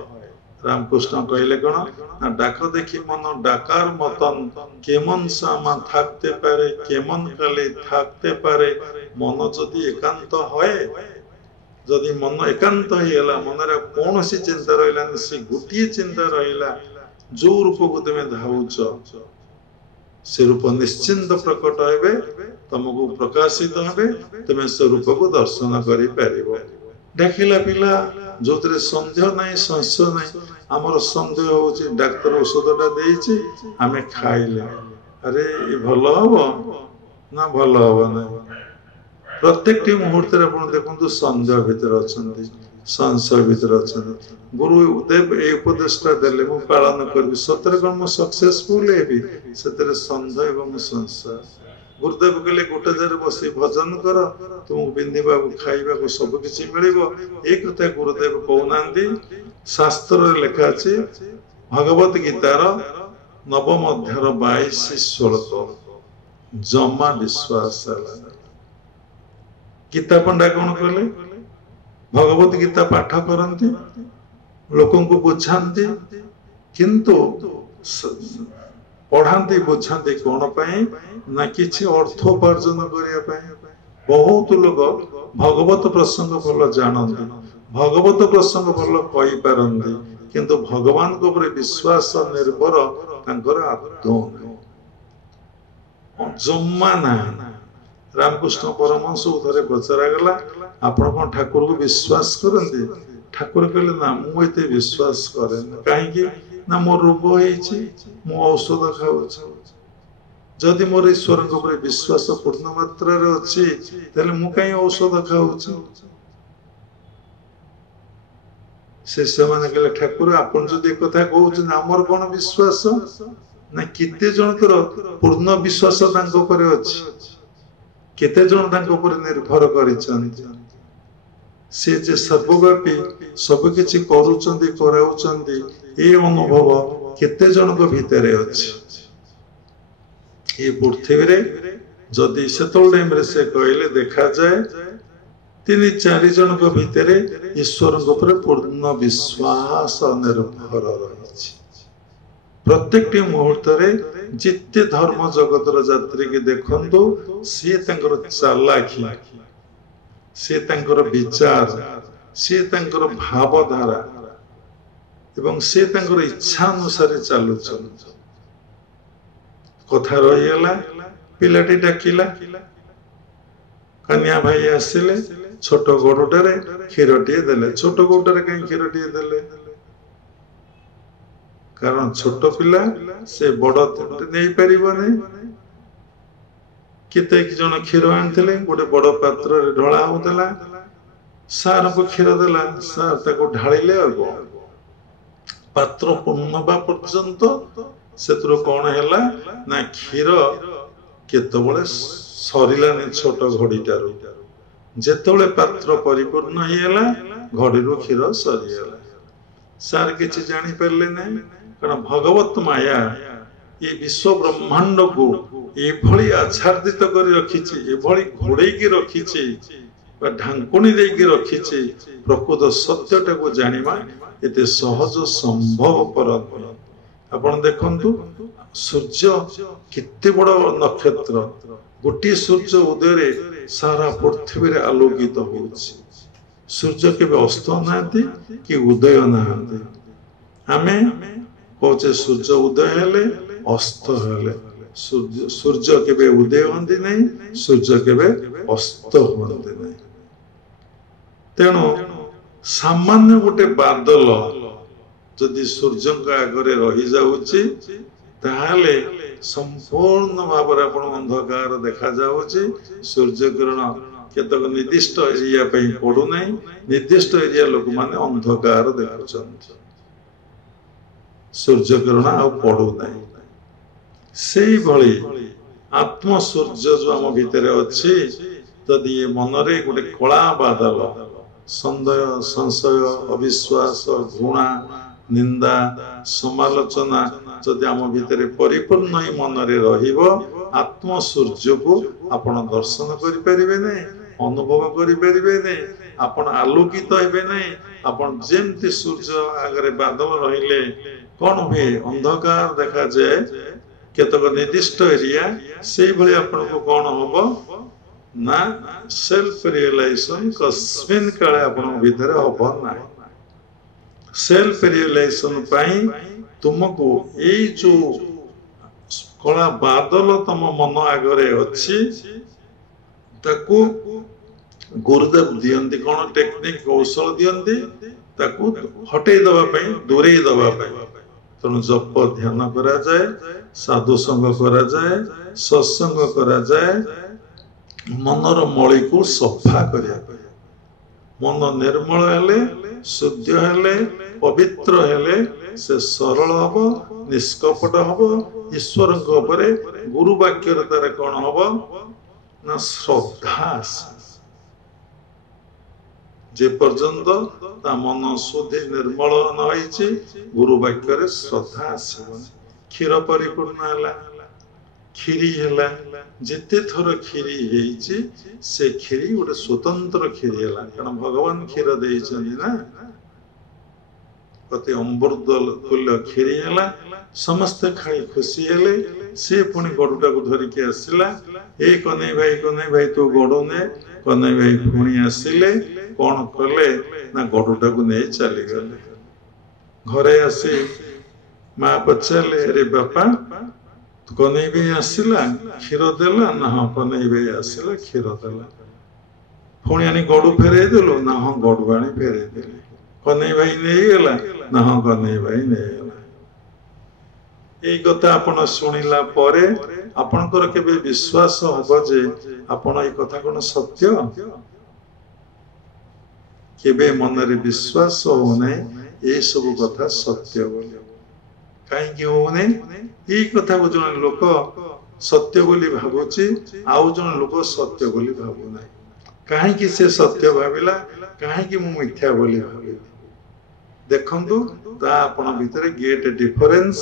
रामकृष्ण कहले कौन ना डाक देखी मन डाकार मतन केमन सामा थाकते पारे केमन काले थाकते पारे मन जदि एकांत है जदि मन एकांत होगा मन कौन सी चिंता रहा से गोटे चिंता रहा जो रूप को तुम धाउच से रूप निश्चिंत प्रकट हे तुमको प्रकाशित हे तुम से रूप को दर्शन कर देखला पिला जो सन्देह नहीं संशय नहीं आमर सन्देह हो डाक्तर औषधटा देछि आमे खाइले अरे ये भल हम ना भल हम ना प्रत्येक मुहूर्त देखो सन्देह भितर अच्छा संशय भितर अच्छा गुरुदेव ये उपदेशटा देले मु पालन करबी सतरे कौन मु सक्सेसफुल हेबी सतरे सन्देह एवं संशय गुरुदेव कहले गोटे जगह बसी भजन कर तुमको पिंधिबा खाइबा को सब किछि मिलिबो एक कथा गुरुदेव कहउनांती शास्त्र रे लिखा अछि भगवत गीतार नवम अध्यायर 22 श्लोक जमा विश्वास गीता पंडा कौन कहले भगवत गीता पाठ करती लोकों को बुझाती किंतु पढ़ाती बुझाती कौन पाई ना किछि अर्थ उपार्जन करने बहुत लोग भगवत प्रसंग भल जानती भगवत प्रसंग भल कही पारती किंतु भगवान को ऊपर विश्वास निर्भर तांकर आदौ जम्मा ना रामकृष्ण परमहंस थे पचरा गला आपण कौन ठाकुर को विश्वास करते ठाकुर कहले ना मुझे विश्वास करे कहीं ना मोर रोग हो औषध खाऊ जदि मोर ईश्वर विश्वास पूर्ण मात्रा अच्छी मु कहीं औषध खाऊ शिष्य मैंने कहले ठाकुर आपन जो कथा कहते आमर कौन विश्वास ना केते जनकर पूर्ण विश्वास अच्छी केते जन निर्भर कर सर्वव्यापी सबकि कराउचंदी ये अनुभव केते जन भितर अच्छी ये पृथ्वी रे जदि से टाइम से कहले देखा जाए ତିନି ଚାରି ଜଣଙ୍କ ଭିତରେ ଈଶ୍ୱରଙ୍କ ଉପରେ ପୂର୍ଣ୍ଣ ବିଶ୍ୱାସ ନିର୍ଭର ରହିଛି। ପ୍ରତ୍ୟେକଟି ମୁହୂର୍ତ୍ତରେ ଯେତେ ଧର୍ମ ଜଗତର ଯାତ୍ରୀକି ଦେଖନ୍ତୁ, ସିଏ ତାଙ୍କର ଚାଲାଖି, ସିଏ ତାଙ୍କର ବିଚାର, ସିଏ ତାଙ୍କର ଭାବଧାରା ଏବଂ ସେ ତାଙ୍କର ଇଚ୍ଛା ଅନୁସାରେ ଚାଲୁଛନ୍ତି। କଥା ରହିଗଲା, ପିଲାଟି ଡାକିଲା, କନ୍ୟା ଭାଇ ଆସିଲେ, ଛୋଟ ଗଡ଼ୁଟାରେ କ୍ଷୀରଟିଏ ଦେଲେ। ଛୋଟ ଗଡ଼ୁଟାରେ କାହିଁ କ୍ଷୀରଟିଏ ଦେଲେ? କାରଣ ଛୋଟ ପିଲା ସେ ବଡ଼ ନେଇପାରିବନି। କେତେ ଜଣ କ୍ଷୀର ଆଣିଥିଲେ, ଗୋଟେ ବଡ଼ ପାତ୍ରରେ ଢଳା ହଉଥିଲା। ସାରଙ୍କୁ କ୍ଷୀର ଦେଲା, ସାର୍ ତାକୁ ଢାଳିଲେ ଆଉ କଣ, ପାତ୍ର ପୂର୍ଣ୍ଣ ହେବା ପର୍ଯ୍ୟନ୍ତ ସେଥିରୁ କଣ ହେଲା ନା କ୍ଷୀର କେତେବେଳେ ସରିଲାନି ଛୋଟ ଘଡ଼ିଟାରୁ। ଯେତେବେଳେ ପାତ୍ର ପରିପୂର୍ଣ୍ଣ ହେଇଗଲା, ଘଡ଼ିରୁ କ୍ଷୀର ସରିଗଲା। ସାର୍ କିଛି ଜାଣିପାରିଲେ ନାହିଁ, କାରଣ ଭଗବତ ମାୟା ଏ ବିଶ୍ୱ ବ୍ରହ୍ମାଣ୍ଡକୁ ଏଭଳି ଆଚ୍ଛାଦିତ କରି ରଖିଛି, ଏଭଳି ଘୋଡ଼େଇକି ରଖିଛି ବା ଢାଙ୍କୁଣି ଦେଇକି ରଖିଛି, ପ୍ରକୃତ ସତ୍ୟଟାକୁ ଜାଣିବା ଏତେ ସହଜ ସମ୍ଭବପର ନୁହେଁ। ଆପଣ ଦେଖନ୍ତୁ, ସୂର୍ଯ୍ୟ କେତେ ବଡ଼ ନକ୍ଷତ୍ର, ଗୋଟିଏ ସୂର୍ଯ୍ୟ ଉଦୟରେ ସାରା ପୃଥିବୀରେ ଆଲୋକିତ ହଉଛି। ସୂର୍ଯ୍ୟ କେବେ ଅସ୍ତ ନାହାନ୍ତି କି ଉଦୟ ନାହାନ୍ତି। ଆମେ କହୁଛେ ସୂର୍ଯ୍ୟ ଉଦୟ ହେଲେ, ଅସ୍ତ ହେଲେ। ସୂର୍ଯ୍ୟ କେବେ ଉଦୟ ହୁଅନ୍ତି ନାହିଁ, ସୂର୍ଯ୍ୟ କେବେ ଅସ୍ତ ହୁଅନ୍ତି ନାହିଁ। ତେଣୁ ସାମାନ୍ୟ ଗୋଟେ ବାଦଲ ଯଦି ସୂର୍ଯ୍ୟଙ୍କ ଆଗରେ ରହିଯାଉଛି, ତାହେଲେ ସମ୍ପୂର୍ଣ୍ଣ ଭାବରେ ଆପଣ ଅନ୍ଧକାର ଦେଖାଯାଉଛି। ସୂର୍ଯ୍ୟ କିରଣ କେତେକ ନିର୍ଦ୍ଦିଷ୍ଟ ଏରିଆ ପାଇଁ ପଡୁନାହିଁ, ନିର୍ଦ୍ଦିଷ୍ଟ ଏରିଆ ଲୋକମାନେ ଅନ୍ଧକାର ଦେଖୁଛନ୍ତି, ସୂର୍ଯ୍ୟ କିରଣ ଆଉ ପଡୁନାହିଁ। ସେଇଭଳି ଆତ୍ମ ସୂର୍ଯ୍ୟ ଯୋଉ ଆମ ଭିତରେ ଅଛି, ଯଦି ଏ ମନରେ ଗୋଟେ କଳା ବାଦଲ, ସନ୍ଦେହ, ସଂଶୟ, ଅବିଶ୍ୱାସ, ଘୃଣା, ନିନ୍ଦା, ସମାଲୋଚନା ଯଦି ଆମ ଭିତରେ ପରିପୂର୍ଣ୍ଣ ହିଁ ମନରେ ରହିବ, ଆତ୍ମ ସୂର୍ଯ୍ୟକୁ ଆପଣ ଦର୍ଶନ କରିପାରିବେ ନାହିଁ, ଅନୁଭବ କରିପାରିବେ ନାହିଁ, ଆପଣ ଆଲୋକିତ ହେବେ ନାହିଁ। ଆପଣ ଯେମିତି ସୂର୍ଯ୍ୟ ଆଗରେ ବାଦଲ ରହିଲେ କଣ ହୁଏ, ଅନ୍ଧକାର ଦେଖାଯାଏ କେତେକ ନିର୍ଦ୍ଦିଷ୍ଟ ଏରିଆ, ସେଇଭଳି ଆପଣଙ୍କୁ କଣ ହବ ନା ସେଲ୍ଫ ରିଏଲାଇଜେସନ କସ୍ମିନ୍ କାଳେ ଆପଣଙ୍କ ଭିତରେ ହବ ନାହିଁ। ସେଲ୍ଫ ରିଏଲାଇଜେସନ ପାଇଁ ତୁମକୁ ଏଇ ଯୋଉ କଳା ବାଦଲ ତମ ମନ ଆଗରେ ଅଛି, ତାକୁ ଗୁରୁଦେବ ଦିଅନ୍ତି କଣ ଟେକ୍ନିକ, କୌଶଳ ଦିଅନ୍ତି ତାକୁ ହଟେଇ ଦବା ପାଇଁ, ଦୂରେଇ ଦବା ପାଇଁ। ତେଣୁ ଜପ ଧ୍ୟାନ କରାଯାଏ, ସାଧୁ ସଙ୍ଗ କରାଯାଏ, ସତ୍ସଙ୍ଗ କରାଯାଏ, ମନର ମଳିକୁ ସଫା କରିବା ପାଇଁ। ମନ ନିର୍ମଳ ହେଲେ, ଶୁଦ୍ଧ ହେଲେ, ପବିତ୍ର ହେଲେ ସେ ସରଳ ହବ, ନିଷ୍କପଟ ହବ। ଈଶ୍ୱରଙ୍କ ଉପରେ ଗୁରୁ ବାକ୍ୟରେ ତାର କଣ ହବ ନା ଶ୍ରଦ୍ଧା ଆସିବ। ଯେ ପର୍ଯ୍ୟନ୍ତ ତା ମନ ଶୁଦ୍ଧି ନିର୍ମଳ ନ ହେଇଛି, ଗୁରୁ ବାକ୍ୟରେ ଶ୍ରଦ୍ଧା ଆସିବନି। କ୍ଷୀର ପରିପୂର୍ଣ୍ଣ ହେଲା, କ୍ଷୀରି ହେଲା, ଯେତେ ଥର କ୍ଷୀରି ହେଇଛି ସେ କ୍ଷୀରି ଗୋଟେ ସ୍ୱତନ୍ତ୍ର କ୍ଷୀରି ହେଲା, କାରଣ ଭଗବାନ କ୍ଷୀର ଦେଇଛନ୍ତି ନା। ଅତି ଅମୃତ ତୁଲ୍ୟ କ୍ଷୀରି ହେଲା, ସମସ୍ତେ ଖାଇ ଖୁସି ହେଲେ। ସେ ପୁଣି ଗଡ଼ୁଟାକୁ ଧରିକି ଆସିଲା, ଏ କନେଇ ଭାଇ ତୁ ଗଡ଼ୁ ନେ। କନେଇ ଭାଇ ପୁଣି ଆସିଲେ, କଣ କଲେ ନା ଗଡ଼ୁଟାକୁ ନେଇ ଚାଲିଗଲେ। ଘରେ ଆସି ମା ପଚାରିଲେ, ରେ ବାପା କନେଇ ଭାଇ ଆସିଲା, କ୍ଷୀର ଦେଲା? ନା ହଁ କନେଇ ଭାଇ ଆସିଲା, କ୍ଷୀର ଦେଲା। ପୁଣି ଆଣି ଗଡ଼ୁ ଫେରେଇ ଦେଲୁ? ନା ହଁ ଗଡ଼ୁ ଆଣି ଫେରେଇ ଦେଲି। କନେଇ ଭାଇ ନେଇଗଲା? ନା ହଁ କନେଇ ଭାଇ ନେଇଗଲା। ଏଇ କଥା ଆପଣ ଶୁଣିଲା ପରେ ଆପଣଙ୍କର କେବେ ବିଶ୍ୱାସ ହବ ଯେ ଆପଣ ଏଇ କଥା କଣ ସତ୍ୟ? କେବେ ମନରେ ବିଶ୍ୱାସ ହଉନାହିଁ ଏଇ ସବୁ କଥା ସତ୍ୟ ବୋଲି। କାହିଁକି ହଉନାହିଁ? ଏଇ କଥାକୁ ଜଣେ ଲୋକ ସତ୍ୟ ବୋଲି ଭାବୁଛି, ଆଉ ଜଣେ ଲୋକ ସତ୍ୟ ବୋଲି ଭାବୁନାହିଁ। କାହିଁକି ସେ ସତ୍ୟ ଭାବିଲା, କାହିଁକି ମୁଁ ମିଥ୍ୟା ବୋଲି ଭାବିଲି? ଦେଖନ୍ତୁ, ତା ଆପଣ ଭିତରେ ଗେଟ୍ ଡିଫରେନ୍ସ।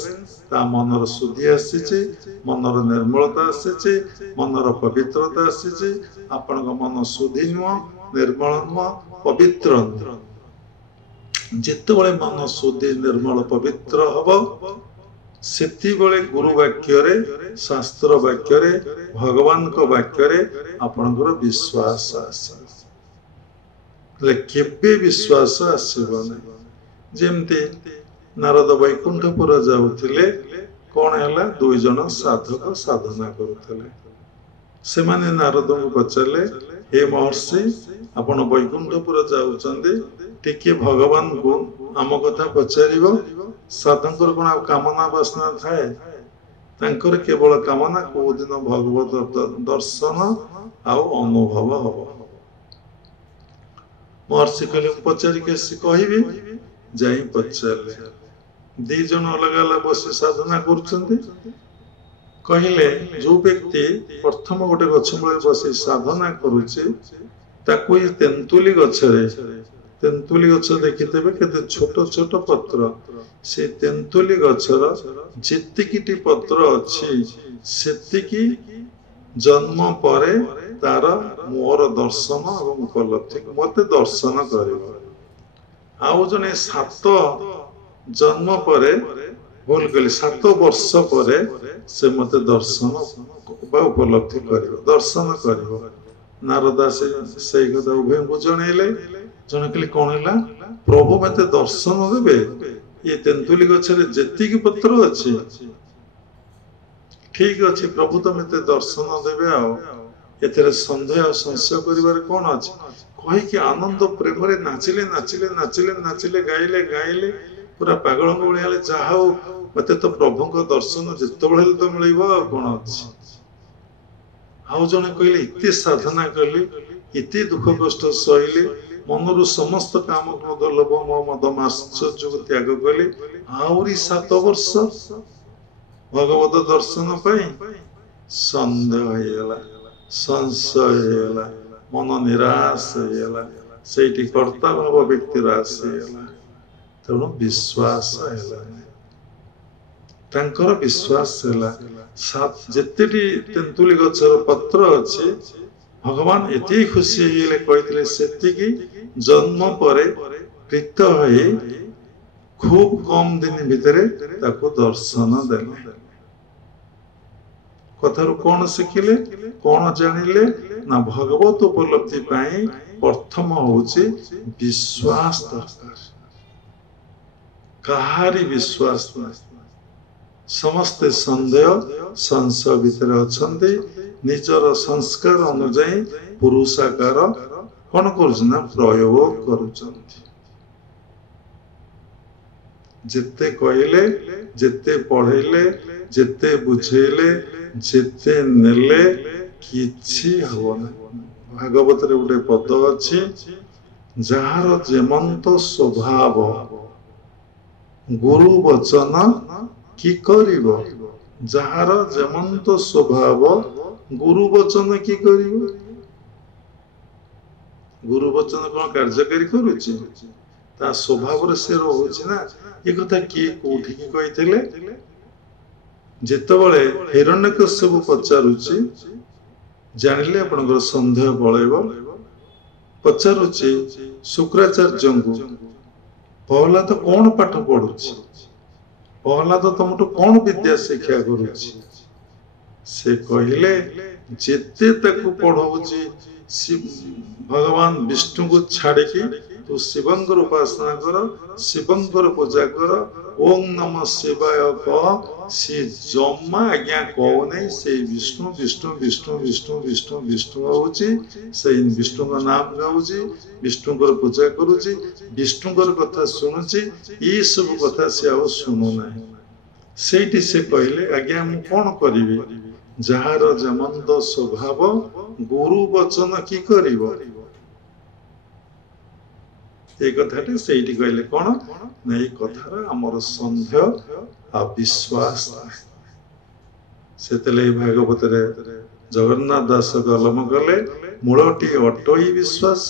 ତା ମନର ଶୁଦ୍ଧି ଆସିଛି, ମନର ନିର୍ମଳତା ଆସିଛି, ମନର ପବିତ୍ରତା ଆସିଛି। ଆପଣଙ୍କ ମନ ଶୁଦ୍ଧି ନୁହଁ, ନିର୍ମଳ ନୁହଁ, ପବିତ୍ର ନୁହଁ। ଯେତେବେଳେ ମନ ଶୁଦ୍ଧି ନିର୍ମଳ ପବିତ୍ର ହବ, ସେତେବେଳେ ଗୁରୁ ବାକ୍ୟରେ, ଶାସ୍ତ୍ର ବାକ୍ୟରେ, ଭଗବାନଙ୍କ ବାକ୍ୟରେ ଆପଣଙ୍କର ବିଶ୍ୱାସ ଆସିବ। ହେଲେ କେବେ ବିଶ୍ୱାସ ଆସିବ ନାହିଁ। ଯେମିତି ନାରଦ ବୈକୁଣ୍ଠପୁର ଯାଉଥିଲେ, କଣ ହେଲା? 2 ଜଣ ସାଧକ ସାଧନା କରୁଥିଲେ। ସେମାନେ ନାରଦଙ୍କୁ ପଚାରିଲେ, ହେ ମହର୍ଷି, ଆପଣ ବୈକୁଣ୍ଠପୁର ଯାଉଛନ୍ତି, ଟିକେ ଭଗବାନଙ୍କୁ ଆମ କଥା ପଚାରିବ। ସାଧୁଙ୍କର କଣ ଆଉ କାମନା ବାସନା ଥାଏ? ତାଙ୍କର କେବଳ କାମନା କୋଉ ଦିନ ଭଗବତ ଦର୍ଶନ ଆଉ ଅନୁଭବ ହବ। ମହର୍ଷି କହିଲେ, ମୁଁ ପଚାରିକି ଆସି କହିବି। ଯାଇ ପଚାରିଲେ। 2 ଜଣ ଅଲଗା ଅଲଗା ବସି ସାଧନା କରୁଛନ୍ତି। କହିଲେ, ଯୋଉ ବ୍ୟକ୍ତି ପ୍ରଥମ ଗୋଟେ ଗଛ ମୂଳରେ ବସି ସାଧନା କରୁଛି, ତାକୁ ଏଇ ତେନ୍ତୁଲି ଗଛରେ, ତେନ୍ତୁଲି ଗଛ ଦେଖିଥିବେ କେତେ ଛୋଟ ଛୋଟ ପତ୍ର, ସେ ତେନ୍ତୁଲି ଗଛର ଯେତିକିଟି ପତ୍ର ଅଛି, ସେତିକି ଜନ୍ମ ପରେ ତାର ମୋର ଦର୍ଶନ ଏବଂ ଉପଲବ୍ଧି, ମତେ ଦର୍ଶନ କରିବ। ଆଉ ଜଣେ 7 ଜନ୍ମ ପରେ, ଭୁଲ କହିଲି, 7 ବର୍ଷ ପରେ ସେ ମତେ ଦର୍ଶନ ବା ଉପଲବ୍ଧି କରିବ, ଦର୍ଶନ କରିବ। ନାରଦ ସେଇ କଥା ଉଭୟଙ୍କୁ ଜଣେଇଲେ। ଜଣେ କହିଲେ, କଣ ହେଲା? ପ୍ରଭୁ ମତେ ଦର୍ଶନ ଦେବେ? ଏ ତେନ୍ତୁଲି ଗଛରେ ଯେତିକି ପତ୍ର ଅଛି, ଠିକ ଅଛି, ପ୍ରଭୁ ତ ମତେ ଦର୍ଶନ ଦେବେ, ଆଉ ଏଥିରେ ସନ୍ଦେହ ଆଉ ସଂଶୟ କରିବାରେ କଣ ଅଛି? କହିକି ଆନନ୍ଦ ପ୍ରେମରେ ନାଚିଲେ ନାଚିଲେ ନାଚିଲେ ନାଚିଲେ, ଗାଇଲେ ଗାଇଲେ, ପୁରା ପାଗଳଙ୍କ ଭଳିଆ ହେଲେ। ଯାହା ହଉ, ମତେ ତ ପ୍ରଭୁଙ୍କ ଦର୍ଶନ ଯେତେବେଳେ ତ ମିଳିବ, ଆଉ କଣ ଅଛି। ଆଉ ଜଣେ କହିଲେ, ଏତେ ସାଧନା କଲି, ଏତେ ଦୁଃଖ କଷ୍ଟ ସହିଲି, ମନରୁ ସମସ୍ତ କାମ କ୍ରୋଧ ଲୋଭ ମୋହ ମଦ ମାତ୍ସର୍ଯ୍ୟକୁ ତ୍ୟାଗ କଲି, ଆହୁରି 7 ବର୍ଷ ଭଗବତ ଦର୍ଶନ ପାଇଁ ସନ୍ଦେହ ହେଇଗଲା, ସଂଶୟ ହେଇଗଲା, ମନ ନିରାଶ ହେଇଗଲା। ସେଇଠି କର୍ତ୍ତା ଭାବ ବ୍ୟକ୍ତିର ଆସିଗଲା। ତେଣୁ ବିଶ୍ୱାସ ହେଲାନି। ତାଙ୍କର ବିଶ୍ୱାସ ହେଲା, ଯେତେଟି ତେନ୍ତୁଲି ଗଛର ପତ୍ର ଅଛି, ଭଗବାନ ଏତିକି ଖୁସି ହେଇଗଲେ, କହିଥିଲେ ସେତିକି ଜନ୍ମ ପରେ ପ୍ରୀତ ହୋଇ ଖୁବ କମ ଦିନ ଭିତରେ ତାକୁ ଦର୍ଶନ ଦେଲେ। କଥାରୁ କଣ ଶିଖିଲେ, କଣ ଜାଣିଲେ? ନା ଭଗବତ ଉପଲବ୍ଧି ପାଇଁ ପ୍ରଥମ ହଉଛି ବିଶ୍ୱାସ ଦରକାର। କାହାରି ବିଶ୍ୱାସ ନାହିଁ। ସମସ୍ତେ ସନ୍ଦେହ ସଂଶୟ ଭିତରେ ଅଛନ୍ତି। ନିଜର ସଂସ୍କାର ଅନୁଯାୟୀ ପୁରୁଷାକାର କଣ କରୁଛନ୍ତି? ନା ପ୍ରୟୋଗ କରୁଛନ୍ତି। ଯେତେ କହିଲେ, ଯେତେ ପଢେଇଲେ, ଯେତେ ବୁଝେଇଲେ, ଯେତେ ନେଲେ, କିଛି ହବ ନାହିଁ। ଭାଗବତରେ ଗୋଟେ ପଦ ଅଛି, ଯାହାର ଯେମନ୍ତ ସ୍ୱଭାବ, ଗୁରୁ ବଚନ କି କରିବ। ଯାହାର ଯେମନ୍ତ ସ୍ୱଭାବ, ଗୁରୁ ବଚନ କି କରିବ। ଗୁରୁ ବଚନ କଣ କାର୍ଯ୍ୟକାରୀ କରୁଛି? ତା ସ୍ୱଭାବରେ ସେ ରହୁଛି ନା। ଏ କଥା କିଏ କୋଉଠିକି କହିଥିଲେ? ଯେତେବେଳେ ହିରଣ୍ୟକଶ୍ୟପ ପଚାରୁଛି, ଜାଣିଲେ ଆପଣଙ୍କର ସନ୍ଦେହ ପଳେଇବ। ପଚାରୁଛି ଶୁକ୍ରାଚାର୍ଯ୍ୟଙ୍କୁ, ପ୍ରହ୍ଲାଦ କଣ ପାଠ ପଢୁଛି? ପ୍ରହ୍ଲାଦ ତମଠୁ କଣ ବିଦ୍ୟା ଶିକ୍ଷା କରୁଛି? ସେ କହିଲେ, ଯେତେ ତାକୁ ପଢଉଛି ଭଗବାନ ବିଷ୍ଣୁଙ୍କୁ ଛାଡିକି ତୁ ଶିବଙ୍କର ଉପାସନା କର, ଶିବଙ୍କର ପୂଜା କର, ଓಂ ନମ ଶିବାୟ କହ। ସେ ଜମା ଆଜ୍ଞା କହୁନାହିଁ, ସେଇ ବିଷ୍ଣୁ ବିଷ୍ଣୁ ବିଷ୍ଣୁ ବିଷ୍ଣୁ ବିଷ୍ଣୁ ବିଷ୍ଣୁ ହଉଛି, ସେଇ ବିଷ୍ଣୁଙ୍କ ନାମ ଗାଉଛି, ବିଷ୍ଣୁଙ୍କର ପୂଜା କରୁଛି, ବିଷ୍ଣୁଙ୍କର କଥା ଶୁଣୁଛି। ଏଇ ସବୁ କଥା ସେ ଆଉ ଶୁଣୁନାହିଁ। ସେଇଠି ସେ କହିଲେ, ଆଜ୍ଞା ମୁଁ କଣ କରିବି? ଯାହାର ଯେମନ୍ତ ସ୍ୱଭାବ, ଗୁରୁ ବଚନ କି କରିବ। এই কথাটি ସେଇଠି କହିଲେ କଣ? ନା ଏଇ କଥାର ଆମର ସନ୍ଦେହ ଆଉ ବିଶ୍ୱାସ ନାହିଁ। ସେଥିଲାଗି ଭାଗବତରେ ଜଗନ୍ନାଥ ଦାସ କଲମ କଲେ, ମୂଳଟି ଅଟଇ ବିଶ୍ୱାସ,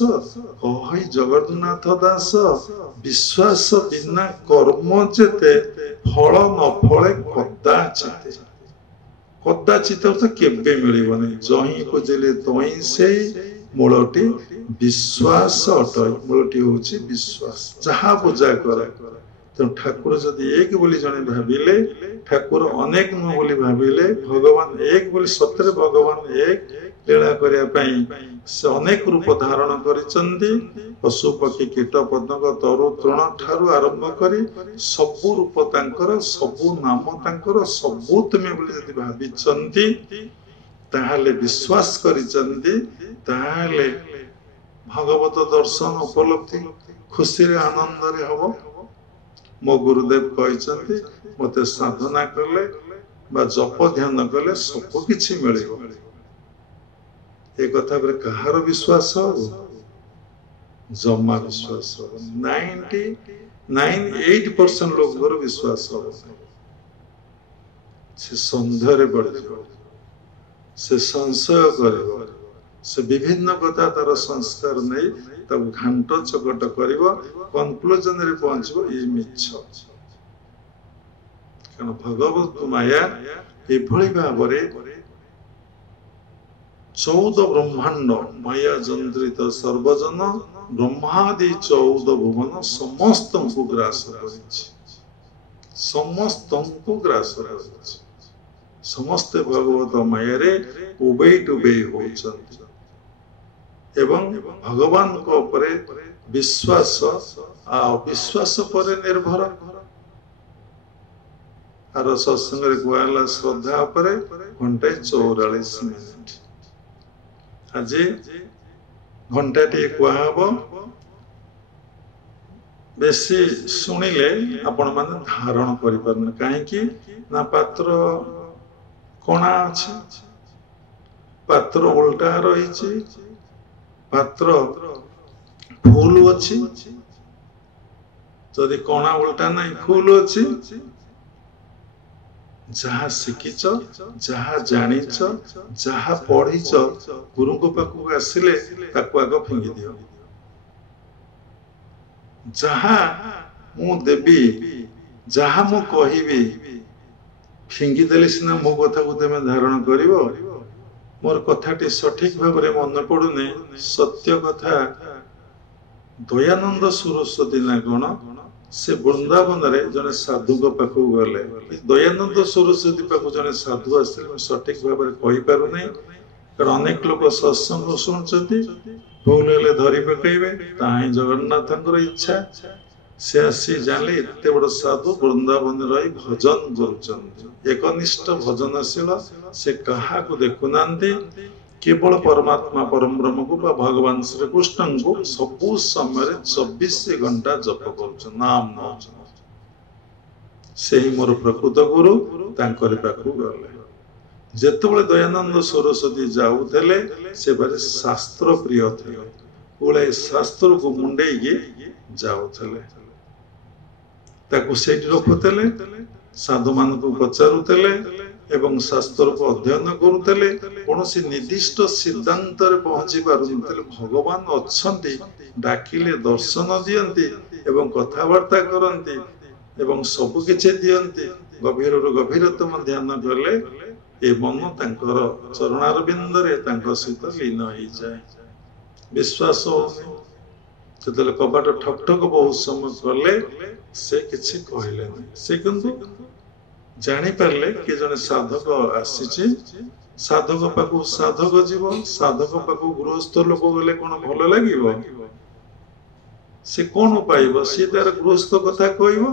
କହଇ ଜଗନ୍ନାଥ ଦାସ। ବିଶ୍ୱାସ ବିନା କର୍ମ ଯେତେ, ଫଳ ନ ଫଳେ କଦାଚିତ। କଦାଚିତ ଅର୍ଥ କେବେ ମିଳିବନି। ଜହିଁ ପୂଜିଲେ ତହିଁ ସେଇ, ମୂଳଟି ବିଶ୍ୱାସ ଅଟେ। ମୂଳଟି ହଉଛି ବିଶ୍ୱାସ। ଯାହା ପୂଜା କର, ତେଣୁ ଠାକୁର ଯଦି ଏକ ବୋଲି ଜଣେ ଭାବିଲେ, ଠାକୁର ଅନେକ ନୁହଁ ବୋଲି ଭାବିଲେ, ଭଗବାନ ଏକ ବୋଲି, ସତରେ ଭଗବାନ ଏକ ଲୀଳା କରିବା ପାଇଁ ସେ ଅନେକ ରୂପ ଧାରଣ କରିଛନ୍ତି। ପଶୁ ପକ୍ଷୀ କୀଟ ପତଙ୍ଗ ତରୁ ତୃଣ ଠାରୁ ଆରମ୍ଭ କରି ସବୁ ରୂପ ତାଙ୍କର, ସବୁ ନାମ ତାଙ୍କର, ସବୁ ତୁମେ ବୋଲି ଯଦି ଭାବିଛନ୍ତି, ତାହେଲେ ବିଶ୍ୱାସ କରିଛନ୍ତି, ତାହେଲେ ଭଗବତ ଦର୍ଶନ ଉପଲବ୍ଧି ଖୁସିରେ ଆନନ୍ଦରେ ହବ। ମୋ ଗୁରୁଦେବ କହିଛନ୍ତି, ମତେ ସାଧନା କଲେ ବା ଜପ ଧ୍ୟାନ କଲେ ସବୁ କିଛି ମିଳିବ। ଏ କଥା ଉପରେ କାହାର ବିଶ୍ୱାସ ହବ? ଜମା ବିଶ୍ୱାସ ହବ। 98% ଲୋକଙ୍କର ବିଶ୍ୱାସ ହବ। ସେ ସନ୍ଦେହରେ ପଡ଼ିଯିବ, ସେ ସଂଶୟ କରିବ, ସେ ବିଭିନ୍ନ କଥା ତାର ସଂସ୍କାର ନେଇ ତାକୁ ଘାଣ୍ଟ ଚକଟ କରିବ, କନକ୍ଲୁଜନରେ ପହଞ୍ଚିବ ଇଏ ମିଛ। କାରଣ ଭଗବତ ମାୟା ଏଭଳି ଭାବରେ 14 ବ୍ରହ୍ମାଣ୍ଡ ମାୟା ଯନ୍ତ୍ରିତ ସର୍ବଜନ ବ୍ରହ୍ମାଦି 14 ଭୁବନ ସମସ୍ତଙ୍କୁ ଗ୍ରାସ କରିଛି। ସମସ୍ତଙ୍କୁ ଗ୍ରାସ କରିଛି। ସମସ୍ତେ ଭଗବତ ମାୟାରେ ଉବେଇ ଟୁବେଇ ହଉଛନ୍ତି ଏବଂ ଭଗବାନଙ୍କ ଉପରେ ବିଶ୍ୱାସ ଆଉ ଅବିଶ୍ୱାସ ପରେ ନିର୍ଭର। ଆର ସତ୍ସଙ୍ଗରେ କୁହାଗଲା ଶ୍ରଦ୍ଧା ଉପରେ ଘଣ୍ଟାଏ 44 ମିନିଟ। ଆଜି ଘଣ୍ଟାଟିଏ କୁହାହବ। ବେଶୀ ଶୁଣିଲେ ଆପଣ ମାନେ ଧାରଣ କରିପାରୁନି। କାହିଁକି ନା ପାତ୍ର କଣା ଅଛି, ପାତ୍ର ଓଲଟା ରହିଛି, ପାତ୍ର ଫୁଲ ଅଛି। ଯଦି କଣା ଓଲଟା ନାହିଁ, ଫୁଲ ଅଛି। ଯାହା ଶିଖିଛ, ଯାହା ଜାଣିଛ, ଯାହା ପଢିଛ, ଗୁରୁଙ୍କ ପାଖକୁ ଆସିଲେ ତାକୁ ଆଗ ଫିଙ୍ଗି ଦିଅ। ଯାହା ମୁଁ ଦେବି, ଯାହା ମୁଁ କହିବି, ଫିଙ୍ଗିଦେଲେ ସିନା ମୋ କଥାକୁ ତମେ ଧାରଣ କରିବ। ମୋର କଥାଟି ସଠିକ ଭାବରେ ମନେ ପଡୁନି। ସତ୍ୟ କଥା, ଦୟାନନ୍ଦ ସରସ୍ୱତୀ ନା କଣ, ସେ ବୃନ୍ଦାବନରେ ଜଣେ ସାଧୁଙ୍କ ପାଖକୁ ଗଲେ। ଦୟାନନ୍ଦ ସରସ୍ୱତୀ ପାଖକୁ ଜଣେ ସାଧୁ ଆସିଥିଲେ, ମୁଁ ସଠିକ ଭାବରେ କହିପାରୁନାହିଁ। କାରଣ ଅନେକ ଲୋକ ସତ୍ସଙ୍ଗ ଶୁଣୁଛନ୍ତି, ଭୁଲ ହେଲେ ଧରି ପକେଇବେ। ତାହା ହିଁ ଜଗନ୍ନାଥଙ୍କର ଇଚ୍ଛା। ସେ ଆସି ଜାଣିଲେ ଏତେ ବଡ ସାଧୁ ବୃନ୍ଦାବନରେ ରହି ଭଜନ କରୁଛନ୍ତି, ଏକନିଷ୍ଠ ଭଜନଶୀଳ। ସେ କାହାକୁ ଦେଖୁନାହାନ୍ତି, କେବଳ ପରମାତ୍ମା ପରମ ବ୍ରହ୍ମକୁ ବା ଭଗବାନ ଶ୍ରୀକୃଷ୍ଣଙ୍କୁ ସବୁ ସମୟରେ 24 ଘଣ୍ଟା ଜପ କରୁଛନ୍ତି, ନାମ ନଉଛନ୍ତି। ସେହି ମୋର ପ୍ରକୃତ ଗୁରୁ। ତାଙ୍କରି ପାଖକୁ ଗଲେ। ଯେତେବେଳେ ଦୟାନନ୍ଦ ସରସ୍ୱତୀ ଯାଉଥିଲେ, ସେ ଭାରି ଶାସ୍ତ୍ର ପ୍ରିୟ ଥିଲେ। ପୁଳେ ଶାସ୍ତ୍ରକୁ ମୁଣ୍ଡେଇକି ଯାଉଥିଲେ। ତାକୁ ସେଇଠି ରଖୁଥିଲେ, ସାଧୁମାନଙ୍କୁ ପଚାରୁଥିଲେ ଏବଂ ଶାସ୍ତ୍ରକୁ ଅଧ୍ୟୟନ କରୁଥିଲେ। କୌଣସି ନିର୍ଦ୍ଦିଷ୍ଟ ସିଦ୍ଧାନ୍ତରେ ପହଞ୍ଚି ପାରୁନଥିଲେ। ଭଗବାନ ଅଛନ୍ତି, ଡାକିଲେ ଦର୍ଶନ ଦିଅନ୍ତି ଏବଂ କଥାବାର୍ତ୍ତା କରନ୍ତି ଏବଂ ସବୁ କିଛି ଦିଅନ୍ତି। ଗଭୀରରୁ ଗଭୀରତମ ଧ୍ୟାନ କଲେ ଏ ମନ ତାଙ୍କର ଚରଣାରବିନ୍ଦରେ ତାଙ୍କ ସହିତ ଲୀନ ହେଇଯାଏ। ବିଶ୍ୱାସ ହଉନି। ଯେତେବେଳେ କବାଟ ଠକ୍ ଠକ୍ ବହୁତ ସମୟ କଲେ, ସେ କିଛି କହିଲେନି। ସେ କିନ୍ତୁ ଜାଣିପାରିଲେ କି ଜଣେ ସାଧକ ଆସିଛି। ସାଧକ ପାଖକୁ ସାଧକ ଯିବ, ସାଧକ ପାଖକୁ ଗୃହସ୍ଥ ଲୋକ ଗଲେ କଣ ଭଲ ଲାଗିବ? ସେ କଣ ପାଇବ? ସେ ତାର ଗୃହସ୍ଥ କଥା କହିବ,